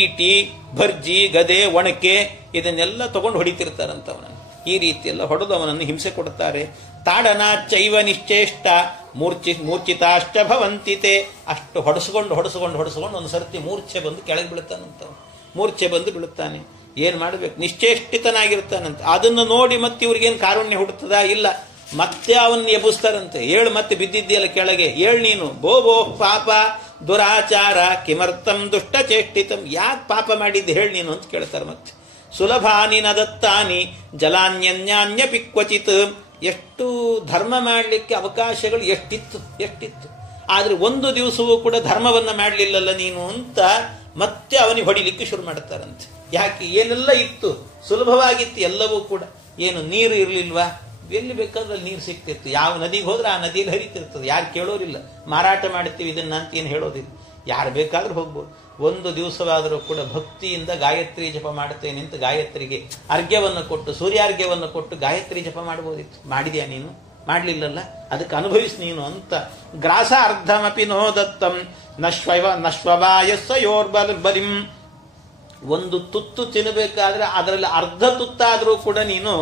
ಈಟಿ, ಭರ್ಜಿ, ಗದೆ, ಒಣಕೆ ಇದನ್ನೆಲ್ಲ ತಗೊಂಡು ಹೊಡಿತಿರ್ತಾರಂತ ಅವನನ್ನು. ಈ ರೀತಿಯೆಲ್ಲ ಹೊಡೆದು ಅವನನ್ನು ಹಿಂಸೆ ಕೊಡ್ತಾರೆ. ತಾಡನ ಚೈವ ನಿಶ್ಚೇಷ್ಟ ಮೂರ್ಛಿತಾಷ್ಟ ಭವಂತಿತೆ. ಅಷ್ಟು ಹೊಡೆಸ್ಕೊಂಡು ಒಂದು ಸರ್ತಿ ಮೂರ್ಛೆ ಬಂದು ಕೆಳಗೆ ಬೀಳ್ತಾನಂತ. ಮೂರ್ಛೆ ಬಂದು ಬೀಳುತ್ತಾನೆ. ಏನ್ ಮಾಡಬೇಕು? ನಿಶ್ಚೇಷ್ಟಿತನಾಗಿರ್ತಾನಂತೆ. ಅದನ್ನು ನೋಡಿ ಮತ್ತೆ ಇವ್ರಿಗೇನು ಕಾರುಣ್ಯ ಹುಡುತ್ತದಾ? ಇಲ್ಲ. ಮತ್ತೆ ಅವನ್ನ ಎಬ್ಬಿಸ್ತಾರಂತೆ. ಏಳು, ಮತ್ತೆ ಬಿದ್ದಿದ್ದೀಯಲ್ಲ ಕೆಳಗೆ, ಏಳ್ ನೀನು. ಬೋ ಪಾಪ ದುರಾಚಾರ ಕಿಮರ್ಥಂ ದುಷ್ಟ ಚೇಷ್ಟಿತಂ. ಯಾಕೆ ಪಾಪ ಮಾಡಿದ್ದು ಹೇಳಿ ನೀನು ಅಂತ ಕೇಳ್ತಾರೆ. ಮತ್ತೆ ಸುಲಭಾನಿ ನದತ್ತಾನಿ ಜಲಾನ್ಯನ್ಯಾನ್ಯ ಪಿಕ್ವಚಿತ್. ಎಷ್ಟು ಧರ್ಮ ಮಾಡಲಿಕ್ಕೆ ಅವಕಾಶಗಳು ಎಷ್ಟಿತ್ತು, ಆದ್ರೆ ಒಂದು ದಿವಸವೂ ಕೂಡ ಧರ್ಮವನ್ನ ಮಾಡಲಿಲ್ಲಲ್ಲ ನೀನು ಅಂತ ಮತ್ತೆ ಅವನಿಗೆ ಹೊಡಿಲಿಕ್ಕೆ ಶುರು ಮಾಡ್ತಾರಂತೆ. ಯಾಕೆ? ಏನೆಲ್ಲ ಇತ್ತು, ಸುಲಭವಾಗಿತ್ತು ಎಲ್ಲವೂ ಕೂಡ. ಏನು ನೀರು ಇರಲಿಲ್ವಾ? ಎಲ್ಲಿ ಬೇಕಾದ್ರೆ ಅಲ್ಲಿ ನೀರು ಸಿಗ್ತಿತ್ತು. ಯಾವ ನದಿಗೆ ಹೋದ್ರೆ ಆ ನದಿಯಲ್ಲಿ ಹರಿತಿರ್ತದೆ. ಯಾರು ಕೇಳೋರಿಲ್ಲ. ಮಾರಾಟ ಮಾಡ್ತೀವಿ ಇದನ್ನ ಅಂತ ಏನು ಹೇಳೋದಿಲ್ಲ. ಯಾರು ಬೇಕಾದ್ರೂ ಹೋಗ್ಬೋದು. ಒಂದು ದಿವಸವಾದರೂ ಕೂಡ ಭಕ್ತಿಯಿಂದ ಗಾಯತ್ರಿ ಜಪ ಮಾಡುತ್ತೇನೆ ಅಂತ ಗಾಯತ್ರಿಗೆ ಅರ್ಘ್ಯವನ್ನು ಕೊಟ್ಟು, ಸೂರ್ಯಾರ್ಘ್ಯವನ್ನು ಕೊಟ್ಟು ಗಾಯತ್ರಿ ಜಪ ಮಾಡಬಹುದಿತ್ತು. ಮಾಡಿದ್ಯಾ ನೀನು? ಮಾಡ್ಲಿಲ್ಲಲ್ಲ. ಅದಕ್ಕೆ ಅನುಭವಿಸ್ ನೀನು ಅಂತ. ಗ್ರಾಸ ಅರ್ಧಮಪಿ ನೋ ದತ್ತಂ ನಶ್ವವಾಯಸ್ಸಯೋರ್ಬಲಿಂ. ಒಂದು ತುತ್ತು ತಿನ್ನಬೇಕಾದ್ರೆ ಅದರಲ್ಲಿ ಅರ್ಧ ತುತ್ತಾದರೂ ಕೂಡ ನೀನು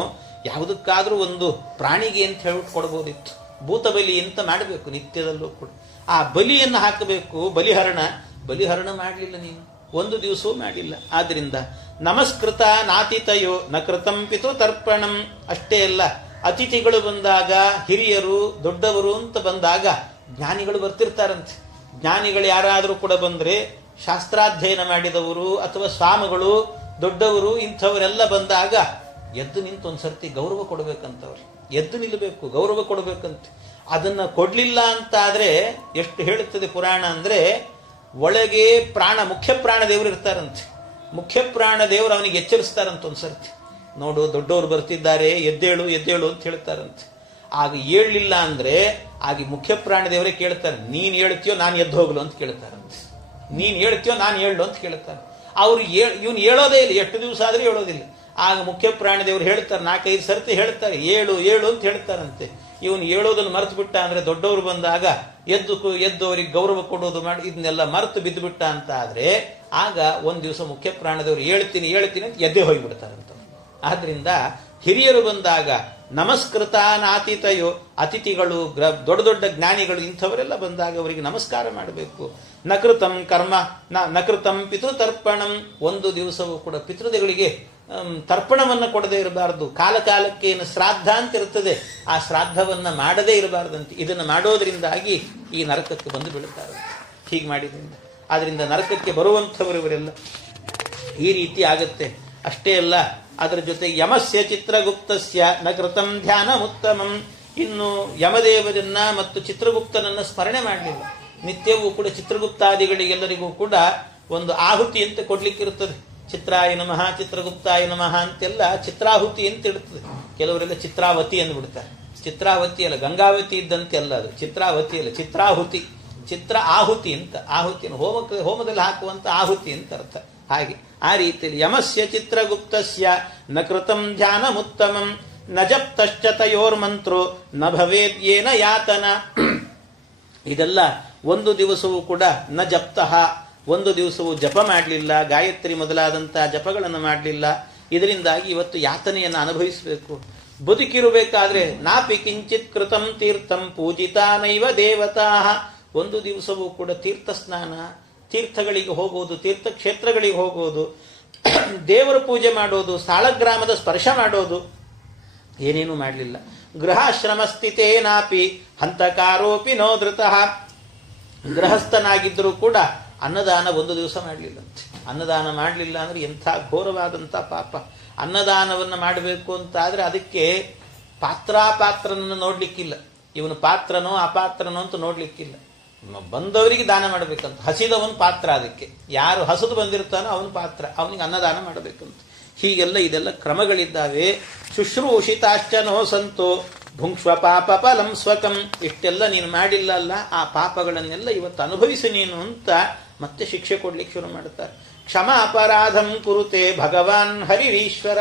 ಯಾವುದಕ್ಕಾದ್ರೂ ಒಂದು ಪ್ರಾಣಿಗೆ ಅಂತ ಹೇಳ್ಬಿಟ್ಟು ಕೊಡ್ಬೋದಿತ್ತು. ಭೂತ ಬಲಿ ಅಂತ ಮಾಡಬೇಕು ನಿತ್ಯದಲ್ಲೂ ಕೂಡ. ಆ ಬಲಿಯನ್ನು ಹಾಕಬೇಕು. ಬಲಿಹರಣ ಮಾಡಲಿಲ್ಲ ನೀನು. ಒಂದು ದಿವಸವೂ ಮಾಡಿಲ್ಲ. ಆದ್ರಿಂದ ನಮಸ್ಕೃತ ನಾತಿತಯೋ ನ ಕೃತಂ ಪಿತೃ ತರ್ಪಣಂ. ಅಷ್ಟೇ ಅಲ್ಲ, ಅತಿಥಿಗಳು ಬಂದಾಗ, ಹಿರಿಯರು ದೊಡ್ಡವರು ಅಂತ ಬಂದಾಗ ಜ್ಞಾನಿಗಳು ಬರ್ತಿರ್ತಾರಂತೆ. ಜ್ಞಾನಿಗಳು ಯಾರಾದರೂ ಕೂಡ ಬಂದ್ರೆ, ಶಾಸ್ತ್ರಾಧ್ಯಯನ ಮಾಡಿದವರು ಅಥವಾ ಸ್ವಾಮಿಗಳು ದೊಡ್ಡವರು ಇಂಥವರೆಲ್ಲ ಬಂದಾಗ ಎದ್ದು ನಿಂತು ಒಂದ್ಸರ್ತಿ ಗೌರವ ಕೊಡಬೇಕಂತವ್ರು. ಎದ್ದು ನಿಲ್ಲಬೇಕು, ಗೌರವ ಕೊಡಬೇಕಂತೆ. ಅದನ್ನ ಕೊಡ್ಲಿಲ್ಲ ಅಂತಾದ್ರೆ ಎಷ್ಟು ಹೇಳುತ್ತದೆ ಪುರಾಣ ಅಂದ್ರೆ, ಒಳಗೆ ಮುಖ್ಯ ಪ್ರಾಣ ದೇವರು ಇರ್ತಾರಂತೆ. ಮುಖ್ಯ ಪ್ರಾಣ ದೇವರು ಅವನಿಗೆ ಎಚ್ಚರಿಸ್ತಾರಂತ ಒಂದ್ಸರ್ತಿ. ನೋಡು, ದೊಡ್ಡವರು ಬರ್ತಿದ್ದಾರೆ, ಎದ್ದೇಳು ಎದ್ದೇಳು ಅಂತ ಹೇಳ್ತಾರಂತೆ. ಆಗ ಏಳಲಿಲ್ಲ ಅಂದ್ರೆ ಆಗ ಮುಖ್ಯ ಪ್ರಾಣ ದೇವರೇ ಕೇಳ್ತಾರೆ, ನೀನ್ ಹೇಳ್ತೀಯೋ ನಾನು ಎದ್ದು ಹೋಗ್ಲು ಅಂತ ಕೇಳ್ತಾರಂತೆ. ನೀನ್ ಹೇಳ್ತೀಯೋ ನಾನು ಹೇಳು ಅಂತ ಕೇಳ್ತಾರೆ. ಅವ್ರು ಇವನು ಹೇಳೋದೇ ಇಲ್ಲ, ಎಷ್ಟು ದಿವಸ ಆದ್ರೆ ಹೇಳೋದಿಲ್ಲ. ಆಗ ಮುಖ್ಯ ಪ್ರಾಣ ದೇವರು ಹೇಳ್ತಾರೆ, 4-5 ಸರ್ತಿ ಹೇಳ್ತಾರೆ, ಏಳು ಏಳು ಅಂತ ಹೇಳ್ತಾರಂತೆ. ಇವನು ಹೇಳೋದನ್ನು ಮರೆತು ಬಿಟ್ಟ ಅಂದ್ರೆ, ದೊಡ್ಡವರು ಬಂದಾಗ ಎದ್ದು ಅವರಿಗೆ ಗೌರವ ಕೊಡೋದು ಮಾಡಿ ಇದನ್ನೆಲ್ಲ ಮರೆತು ಬಿದ್ದು ಬಿಟ್ಟ ಅಂತ ಆದ್ರೆ, ಆಗ ಒಂದ್ ದಿವಸ ಮುಖ್ಯ ಪ್ರಾಣದವರು ಹೇಳ್ತೀನಿ ಅಂತ ಎದ್ದೇ ಹೋಗಿಬಿಡ್ತಾರಂತ. ಆದ್ರಿಂದ ಹಿರಿಯರು ಬಂದಾಗ ನಮಸ್ಕೃತ ನಾತಿತಯೋ, ಅತಿಥಿಗಳು ದೊಡ್ಡ ದೊಡ್ಡ ಜ್ಞಾನಿಗಳು ಇಂಥವರೆಲ್ಲ ಬಂದಾಗ ಅವರಿಗೆ ನಮಸ್ಕಾರ ಮಾಡಬೇಕು. ನಕೃತಂ ಕರ್ಮ ನಕೃತಂ ಪಿತೃ ತರ್ಪಣಂ. ಒಂದು ದಿವಸವೂ ಕೂಡ ಪಿತೃಗಳಿಗೆ ತರ್ಪಣವನ್ನು ಕೊಡದೇ ಇರಬಾರದು. ಕಾಲಕ್ಕೆ ಏನು ಶ್ರಾದ್ದ ಅಂತ ಇರ್ತದೆ, ಆ ಶ್ರಾದ್ದವನ್ನ ಮಾಡದೇ ಇರಬಾರ್ದಂತೆ. ಇದನ್ನು ಮಾಡೋದ್ರಿಂದಾಗಿ ಈ ನರಕಕ್ಕೆ ಬಂದು ಬೀಳುತ್ತಾರೆ. ಹೀಗೆ ಮಾಡಿದ್ರಿಂದ ಆದ್ರಿಂದ ನರಕಕ್ಕೆ ಬರುವಂಥವರು ಇವರೆಲ್ಲ ಈ ರೀತಿ ಆಗತ್ತೆ. ಅಷ್ಟೇ ಅಲ್ಲ, ಅದರ ಜೊತೆ ಯಮಸ್ಯ ಚಿತ್ರಗುಪ್ತಸ್ಯ ನ ಕೃತಂ ಧ್ಯಾನ ಉತ್ತಮಂ. ಇನ್ನು ಯಮದೇವರನ್ನ ಮತ್ತು ಚಿತ್ರಗುಪ್ತನನ್ನ ಸ್ಮರಣೆ ಮಾಡಲಿಲ್ಲ. ನಿತ್ಯವೂ ಕೂಡ ಚಿತ್ರಗುಪ್ತಾದಿಗಳಿಗೆಲ್ಲರಿಗೂ ಕೂಡ ಒಂದು ಆಹುತಿ ಅಂತ ಕೊಡ್ಲಿಕ್ಕಿರುತ್ತದೆ. ಚಿತ್ರಾಯ ನಮಃ, ಚಿತ್ರಗುಪ್ತಾಯ ನಮಃ ಅಂತೆಲ್ಲ ಚಿತ್ರಾಹುತಿ ಅಂತ ಇಡುತ್ತದೆ. ಕೆಲವರೆಲ್ಲ ಚಿತ್ರಾವತಿ ಅಂದ್ಬಿಡ್ತಾರೆ. ಚಿತ್ರಾವತಿ ಅಲ್ಲ, ಗಂಗಾವತಿ ಇದ್ದಂತೆ ಅಲ್ಲ ಅದು. ಚಿತ್ರಾವತಿ ಅಲ್ಲ, ಚಿತ್ರಾಹುತಿ. ಚಿತ್ರ ಆಹುತಿ ಅಂತ, ಆಹುತಿ ಹೋಮದಲ್ಲಿ ಹಾಕುವಂತ ಆಹುತಿ ಅಂತ ಅರ್ಥ. ಹಾಗೆ ಆ ರೀತಿಯಲ್ಲಿ ಯಮಸ್ಯ ಚಿತ್ರಗುಪ್ತಸ್ಯ ನ ಕೃತಂ ಧ್ಯಾನಮುತ್ತಮಂ ನ ಜಪ್ತಶ್ಚ ತಯೋರ್ಮಂತ್ರೋ ನ ಭವೇದ್ಯೇನ ಯಾತನ. ಇದೆಲ್ಲ ಒಂದು ದಿವಸವೂ ಕೂಡ ನ ಜಪ್ತಃ, ಒಂದು ದಿವಸವೂ ಜಪ ಮಾಡಲಿಲ್ಲ, ಗಾಯತ್ರಿ ಮೊದಲಾದಂತಹ ಜಪಗಳನ್ನು ಮಾಡಲಿಲ್ಲ. ಇದರಿಂದಾಗಿ ಇವತ್ತು ಯಾತನೆಯನ್ನು ಅನುಭವಿಸಬೇಕು. ಬದುಕಿರಬೇಕಾದ್ರೆ ನಾಪಿ ಕಿಂಚಿತ್ ಕೃತಂ ತೀರ್ಥಂ ಪೂಜಿತಾನೈವ ದೇವತಾ. ಒಂದು ದಿವಸವೂ ಕೂಡ ತೀರ್ಥ ಸ್ನಾನ, ತೀರ್ಥಗಳಿಗೆ ಹೋಗೋದು, ತೀರ್ಥಕ್ಷೇತ್ರಗಳಿಗೆ ಹೋಗೋದು, ದೇವರ ಪೂಜೆ ಮಾಡೋದು, ಸಾಳಗ್ರಾಮದ ಸ್ಪರ್ಶ ಮಾಡೋದು ಏನೇನೂ ಮಾಡಲಿಲ್ಲ. ಗೃಹಾಶ್ರಮ ಸ್ಥಿತೇನಾಪಿ ಹಂತಕಾರೋಪಿ ನೋದೃತಃ. ಗೃಹಸ್ಥನಾಗಿದ್ದರೂ ಕೂಡ ಅನ್ನದಾನ ಒಂದು ದಿವಸ ಮಾಡಲಿಲ್ಲಂತೆ. ಅನ್ನದಾನ ಮಾಡಲಿಲ್ಲ ಅಂದ್ರೆ ಎಂಥ ಘೋರವಾದಂಥ ಪಾಪ. ಅನ್ನದಾನವನ್ನು ಮಾಡಬೇಕು ಅಂತಾದ್ರೆ ಅದಕ್ಕೆ ಪಾತ್ರಾಪಾತ್ರನನ್ನು ನೋಡ್ಲಿಕ್ಕಿಲ್ಲ. ಇವನು ಪಾತ್ರನೋ ಅಪಾತ್ರನೋ ಅಂತ ನೋಡ್ಲಿಕ್ಕಿಲ್ಲ. ಬಂದವರಿಗೆ ದಾನ ಮಾಡಬೇಕಂತ. ಹಸಿದವನ್ ಪಾತ್ರ, ಅದಕ್ಕೆ ಯಾರು ಹಸಿದು ಬಂದಿರ್ತಾನೋ ಅವನ ಪಾತ್ರ, ಅವನಿಗೆ ಅನ್ನದಾನ ಮಾಡಬೇಕಂತ. ಹೀಗೆಲ್ಲ ಇದೆಲ್ಲ ಕ್ರಮಗಳಿದ್ದಾವೆ. ಶುಶ್ರೂಷಿತಾಶ್ಚನೋ ಸಂತೋ ಭುಂಕ್ಷ್ವ ಪಾಪ ಫಲಂ ಸ್ವಕಂ. ಇಷ್ಟೆಲ್ಲ ನೀನು ಮಾಡಿಲ್ಲ ಅಲ್ಲ, ಆ ಪಾಪಗಳನ್ನೆಲ್ಲ ಇವತ್ತು ಅನುಭವಿಸಿ ನೀನು ಅಂತ ಮತ್ತೆ ಶಿಕ್ಷೆ ಕೊಡ್ಲಿಕ್ಕೆ ಶುರು ಮಾಡ್ತಾರೆ. ಕ್ಷಮ ಅಪರಾಧಂ ಕುರುತೆ ಭಗವಾನ್ ಹರಿರೀಶ್ವರ.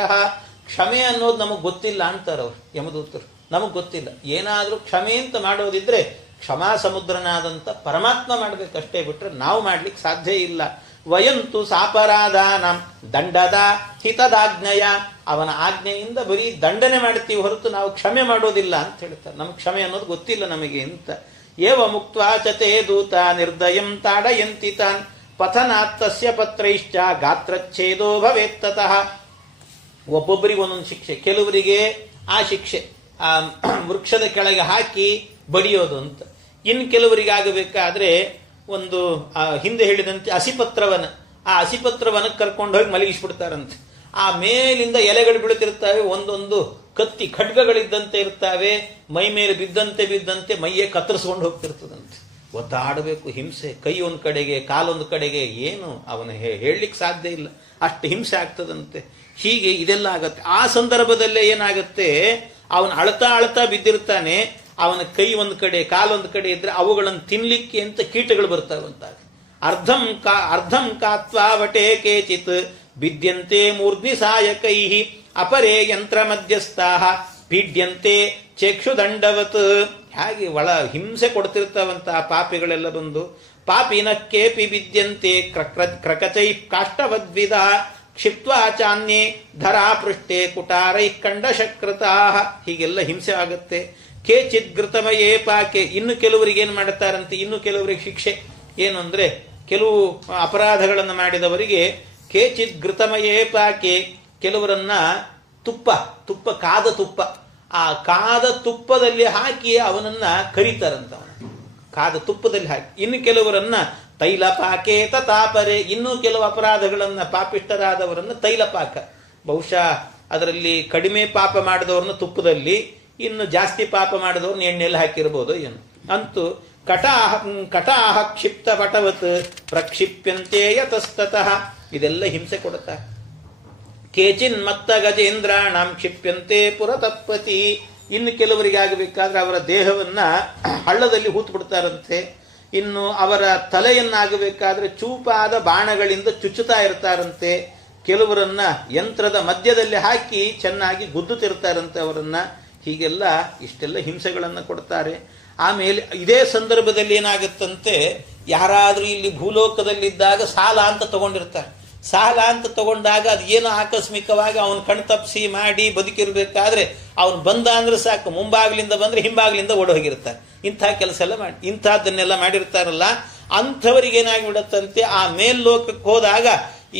ಕ್ಷಮೆ ಅನ್ನೋದು ನಮಗ್ ಗೊತ್ತಿಲ್ಲ ಅಂತಾರವ್ರು ಯಮದೂತರು. ನಮಗ್ ಗೊತ್ತಿಲ್ಲ. ಏನಾದ್ರೂ ಕ್ಷಮೆ ಅಂತ ಮಾಡೋದಿದ್ರೆ ಕ್ಷಮಾ ಸಮುದ್ರನಾದಂತ ಪರಮಾತ್ಮ ಮಾಡ್ಬೇಕಷ್ಟೇ, ಬಿಟ್ರೆ ನಾವು ಮಾಡ್ಲಿಕ್ಕೆ ಸಾಧ್ಯ ಇಲ್ಲ. ವಯಂತು ಸಾಪರಾಧಾನ ದಂಡದ ಹಿತದಾಜ್ಞೆಯ. ಅವನ ಆಜ್ಞೆಯಿಂದ ಬರೀ ದಂಡನೆ ಮಾಡ್ತೀವಿ ಹೊರತು ನಾವು ಕ್ಷಮೆ ಮಾಡೋದಿಲ್ಲ ಅಂತ ಹೇಳ್ತಾರೆ. ನಮ್ಗೆ ಕ್ಷಮೆ ಅನ್ನೋದು ಗೊತ್ತಿಲ್ಲ ನಮಗೆ ಅಂತ. ಏವ ಮುಕ್ತ್ವಾ ಚತೆ ದೂತ ನಿರ್ದಯಂ ತಾಡಯಂತಿ ತಾನ್ ಪಥನಾತ್ ತಸ್ಯ ಪತ್ರೈಶ್ಚ ಗಾತ್ರಚ್ಛೇದೋ ಭವೇತ್ತತಃ. ಒಬ್ಬೊಬ್ಬರಿಗೆ ಒಂದೊಂದು ಶಿಕ್ಷೆ. ಕೆಲವರಿಗೆ ಆ ಶಿಕ್ಷೆ ಆ ವೃಕ್ಷದ ಕೆಳಗೆ ಹಾಕಿ ಬಡಿಯೋದು ಅಂತ. ಇನ್ನು ಕೆಲವರಿಗೆ ಆಗಬೇಕಾದ್ರೆ ಒಂದು ಹಿಂದೆ ಹೇಳಿದಂತೆ ಆ ಹಸಿಪತ್ರವನ ಕರ್ಕೊಂಡು ಹೋಗಿ ಮಲಗಿಸ್ಬಿಡ್ತಾರಂತೆ. ಆ ಮೇಲಿಂದ ಎಲೆಗಳು ಬೀಳುತ್ತಿರ್ತವೆ, ಒಂದೊಂದು ಕತ್ತಿ ಖಡ್ಗಗಳಿದ್ದಂತೆ ಇರ್ತಾವೆ. ಮೈ ಮೇಲೆ ಬಿದ್ದಂತೆ ಮೈಯೇ ಕತ್ತರಿಸ್ಕೊಂಡು ಹೋಗ್ತಿರ್ತದಂತೆ. ಒದ್ದಾಡಬೇಕು, ಹಿಂಸೆ. ಕೈ ಒಂದು ಕಡೆಗೆ, ಕಾಲೊಂದು ಕಡೆಗೆ, ಏನು ಅವನು ಹೇಳಲಿಕ್ಕೆ ಸಾಧ್ಯ ಇಲ್ಲ, ಅಷ್ಟು ಹಿಂಸೆ ಆಗ್ತದಂತೆ. ಹೀಗೆ ಇದೆಲ್ಲ ಆಗತ್ತೆ. ಆ ಸಂದರ್ಭದಲ್ಲೇ ಏನಾಗತ್ತೆ, ಅವನು ಅಳ್ತಾ ಬಿದ್ದಿರ್ತಾನೆ. ಅವನ ಕೈ ಒಂದು ಕಡೆ, ಕಾಲೊಂದು ಕಡೆ ಇದ್ರೆ ಅವುಗಳನ್ನು ತಿನ್ಲಿಕ್ಕೆ ಅಂತ ಕೀಟಗಳು ಬರ್ತಾವಂತಾಗ. ಅರ್ಧಂ ಕಾತ್ವಾ ವಟೇ ಕೇಚಿತ್ ಬಿದ್ಯಂತೆ ಮೂರ್ಧ್ನಿ ಸಾಯಕೈ ಅಪರೇ ಯಂತ್ರ ಮಧ್ಯಸ್ಥಾಹ ಪೀಡ್ಯಂತೆ ಚಕ್ಷುದಂಡವತ್. ಹಾಗೆ ಹಿಂಸೆ ಕೊಡ್ತಿರ್ತಾವಂತಹ ಪಾಪಿಗಳೆಲ್ಲ ಬಂದು ಪಾಪಿನಕ್ಕೇಪಿ ಬಿದ್ಯಂತೆ ಕ್ರಕಚೈ ಕಾಷ್ಟವದ್ವಿಧ ಕ್ಷಿಪ್ತ್ವಾ ಚಾನ್ಯೇ ಧರಾ ಪೃಷ್ಠೆ ಕುಟಾರೈ ಕಂಡಶಕೃತಾ. ಹೀಗೆಲ್ಲ ಹಿಂಸೆ ಆಗುತ್ತೆ. ಕೇಚಿತ್ ಘೃತಮಯೇ ಪಾಕೆ. ಇನ್ನು ಕೆಲವರಿಗೆ ಏನು ಮಾಡ್ತಾರಂತೆ, ಇನ್ನು ಕೆಲವರಿಗೆ ಶಿಕ್ಷೆ ಏನು ಅಂದ್ರೆ ಕೆಲವು ಅಪರಾಧಗಳನ್ನು ಮಾಡಿದವರಿಗೆ ಕೇಚಿತ್ ಘೃತಮಯೇ ಪಾಕೆ, ಕೆಲವರನ್ನ ತುಪ್ಪ ಕಾದ ತುಪ್ಪ, ಆ ಕಾದ ತುಪ್ಪದಲ್ಲಿ ಹಾಕಿ ಅವನನ್ನ ಕರೀತಾರಂತ, ಕಾದ ತುಪ್ಪದಲ್ಲಿ ಹಾಕಿ. ಇನ್ನು ಕೆಲವರನ್ನ ತೈಲಪಾಕೆ ತಾಪರೆ, ಇನ್ನೂ ಕೆಲವು ಅಪರಾಧಗಳನ್ನ ಪಾಪಿಷ್ಟರಾದವರನ್ನ ತೈಲಪಾಕ, ಬಹುಶಃ ಅದರಲ್ಲಿ ಕಡಿಮೆ ಪಾಪ ಮಾಡಿದವ್ರನ್ನ ತುಪ್ಪದಲ್ಲಿ, ಇನ್ನು ಜಾಸ್ತಿ ಪಾಪ ಮಾಡಿದವ್ರನ್ನ ಎಣ್ಣೆಯಲ್ಲಿ ಹಾಕಿರ್ಬೋದು ಏನು. ಅಂತೂ ಕಟಾಹ ಕ್ಷಿಪ್ತ ಪಟವತ್ ಪ್ರಕ್ಷಿಪ್ಯಂತೆ ಯತಸ್ತತಃ, ಇದೆಲ್ಲ ಹಿಂಸೆ ಕೊಡುತ್ತಾರೆ. ಕೇಚಿನ್ ಮತ್ತ ಗಜೇಂದ್ರಾಣಂ ಕ್ಷಿಪ್ಯಂತೆ ಪುರತಪ್ಪತಿ, ಇನ್ನು ಕೆಲವರಿಗೆ ಆಗಬೇಕಾದ್ರೆ ಅವರ ದೇಹವನ್ನ ಹಳ್ಳದಲ್ಲಿ ಹೂತು ಬಿಡ್ತಾರಂತೆ. ಇನ್ನು ಅವರ ತಲೆಯನ್ನಾಗಬೇಕಾದ್ರೆ ಚೂಪಾದ ಬಾಣಗಳಿಂದ ಚುಚ್ಚುತ್ತಾ ಇರ್ತಾರಂತೆ. ಕೆಲವರನ್ನ ಯಂತ್ರದ ಮಧ್ಯದಲ್ಲಿ ಹಾಕಿ ಚೆನ್ನಾಗಿ ಗುದ್ದುತ್ತಿರ್ತಾರಂತೆ ಅವರನ್ನ. ಹೀಗೆಲ್ಲ ಇಷ್ಟೆಲ್ಲ ಹಿಂಸೆಗಳನ್ನು ಕೊಡ್ತಾರೆ. ಆಮೇಲೆ ಇದೇ ಸಂದರ್ಭದಲ್ಲಿ ಏನಾಗುತ್ತಂತೆ, ಯಾರಾದ್ರೂ ಇಲ್ಲಿ ಭೂಲೋಕದಲ್ಲಿದ್ದಾಗ ಸಾಲ ಅಂತ ತಗೊಂಡಿರ್ತಾರೆ. ಸಾಲ ಅಂತ ತಗೊಂಡಾಗ ಅದು ಏನೋ ಆಕಸ್ಮಿಕವಾಗಿ ಅವನು ಕಣ್ ತಪ್ಪಿಸಿ ಮಾಡಿ ಬದುಕಿರ್ಬೇಕಾದ್ರೆ ಅವನು ಬಂದ ಅಂದ್ರೆ ಸಾಕು, ಮುಂಬಾಗ್ಲಿಂದ ಬಂದ್ರೆ ಹಿಂಬಾಗ್ಲಿಂದ ಓಡೋಗಿರ್ತಾರೆ. ಇಂಥ ಕೆಲಸ ಎಲ್ಲ ಮಾಡಿ ಇಂಥದ್ದನ್ನೆಲ್ಲ ಮಾಡಿರ್ತಾರಲ್ಲ, ಅಂಥವರಿಗೆ ಏನಾಗಿಬಿಡತ್ತಂತೆ, ಆ ಮೇಲ್ಲೋಕಕ್ಕೆ ಹೋದಾಗ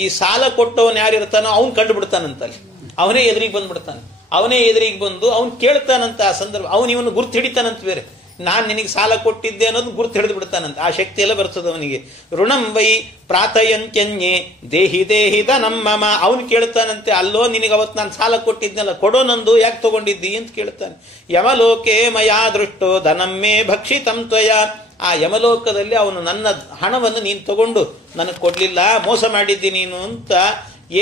ಈ ಸಾಲ ಕೊಟ್ಟವನು ಯಾರಿರ್ತಾನೋ ಅವ್ನು ಕಂಡು ಬಿಡ್ತಾನಂತಲ್ಲಿ, ಅವನೇ ಎದುರಿಗೆ ಬಂದ್ಬಿಡ್ತಾನೆ. ಅವನೇ ಎದುರಿಗೆ ಬಂದು ಅವ್ನು ಕೇಳ್ತಾನಂತ. ಆ ಸಂದರ್ಭ ಅವನು ಇವನು ಗುರ್ತು ಹಿಡಿತಾನಂತ, ಬೇರೆ ನಾನು ನಿನಗೆ ಸಾಲ ಕೊಟ್ಟಿದ್ದೆ ಅನ್ನೋದು ಗುರ್ತು ಹಿಡಿದು ಬಿಡ್ತಾನಂತ. ಆ ಶಕ್ತಿ ಎಲ್ಲ ಬರ್ತದೆ ಅವನಿಗೆ. ಋಣಂ ವೈ ಪ್ರಾತಯಂತ್ಯನ್ಯೇ ದೇಹಿ ದೇಹಿದ ನಮ್ಮಮ, ಅವನು ಕೇಳ್ತಾನಂತೆ, ಅಲ್ಲೋ ನಿನಗೆ ಅವತ್ತು ನಾನು ಸಾಲ ಕೊಟ್ಟಿದ್ನಲ್ಲ, ಕೊಡೋ ನಂದು, ಯಾಕೆ ತಗೊಂಡಿದ್ದಿ ಅಂತ ಕೇಳ್ತಾನೆ. ಯಮಲೋಕೆ ಮಯಾ ದೃಷ್ಟೋ ಧನಮ್ಮೇ ಭಕ್ಷಿತಂ ತ್ವಯ, ಆ ಯಮಲೋಕದಲ್ಲಿ ಅವನು ನನ್ನ ಹಣವನ್ನು ನೀನು ತಗೊಂಡು ನನಗೆ ಕೊಡ್ಲಿಲ್ಲ, ಮೋಸ ಮಾಡಿದ್ದಿ ನೀನು ಅಂತ.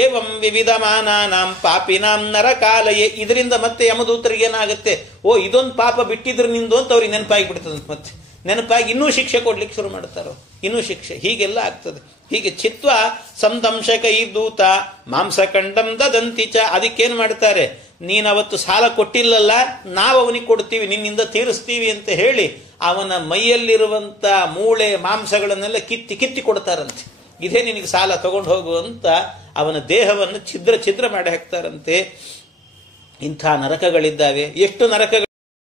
ಏವಂ ವಿವಿಧಮಾನಾನಾಂ ಪಾಪಿನಾಂ ನರಕಾಲಯೇ, ಇದರಿಂದ ಮತ್ತೆ ಯಮದೂತರಿಗೆ ಏನಾಗುತ್ತೆ, ಓ ಇದೊಂದು ಪಾಪ ಬಿಟ್ಟಿದ್ರು ನಿಂದು ಅಂತ ಅವ್ರಿಗೆ ನೆನಪಾಗಿ ಬಿಡ್ತದಂತ. ಮತ್ತೆ ನೆನಪಾಗಿ ಇನ್ನೂ ಶಿಕ್ಷೆ ಕೊಡ್ಲಿಕ್ಕೆ ಶುರು ಮಾಡ್ತಾರೋ, ಇನ್ನೂ ಶಿಕ್ಷೆ. ಹೀಗೆಲ್ಲ ಆಗ್ತದೆ. ಹೀಗೆ ಚಿತ್ವ ಸಂದಂಶಕೈ ದೂತ ಮಾಂಸಖಂಡಂ ದದಂತಿಚ, ಅದಕ್ಕೇನು ಮಾಡ್ತಾರೆ, ನೀನು ಅವತ್ತು ಸಾಲ ಕೊಟ್ಟಿಲ್ಲಲ್ಲ, ನಾವು ಅವನಿಗೆ ಕೊಡ್ತೀವಿ, ನಿನ್ನಿಂದ ತೀರಿಸ್ತೀವಿ ಅಂತ ಹೇಳಿ ಅವನ ಮೈಯಲ್ಲಿರುವಂತ ಮೂಳೆ ಮಾಂಸಗಳನ್ನೆಲ್ಲ ಕಿತ್ತಿ ಕೊಡ್ತಾರಂತೆ. ಇದೇ ನಿನಗೆ ಸಾಲ ತಗೊಂಡು ಹೋಗು ಅಂತ ಅವನ ದೇಹವನ್ನು ಛಿದ್ರ ಮಾಡಿ ಹಾಕ್ತಾರಂತೆ. ಇಂಥ ನರಕಗಳಿದ್ದಾವೆ. ಎಷ್ಟು ನರಕಗಳು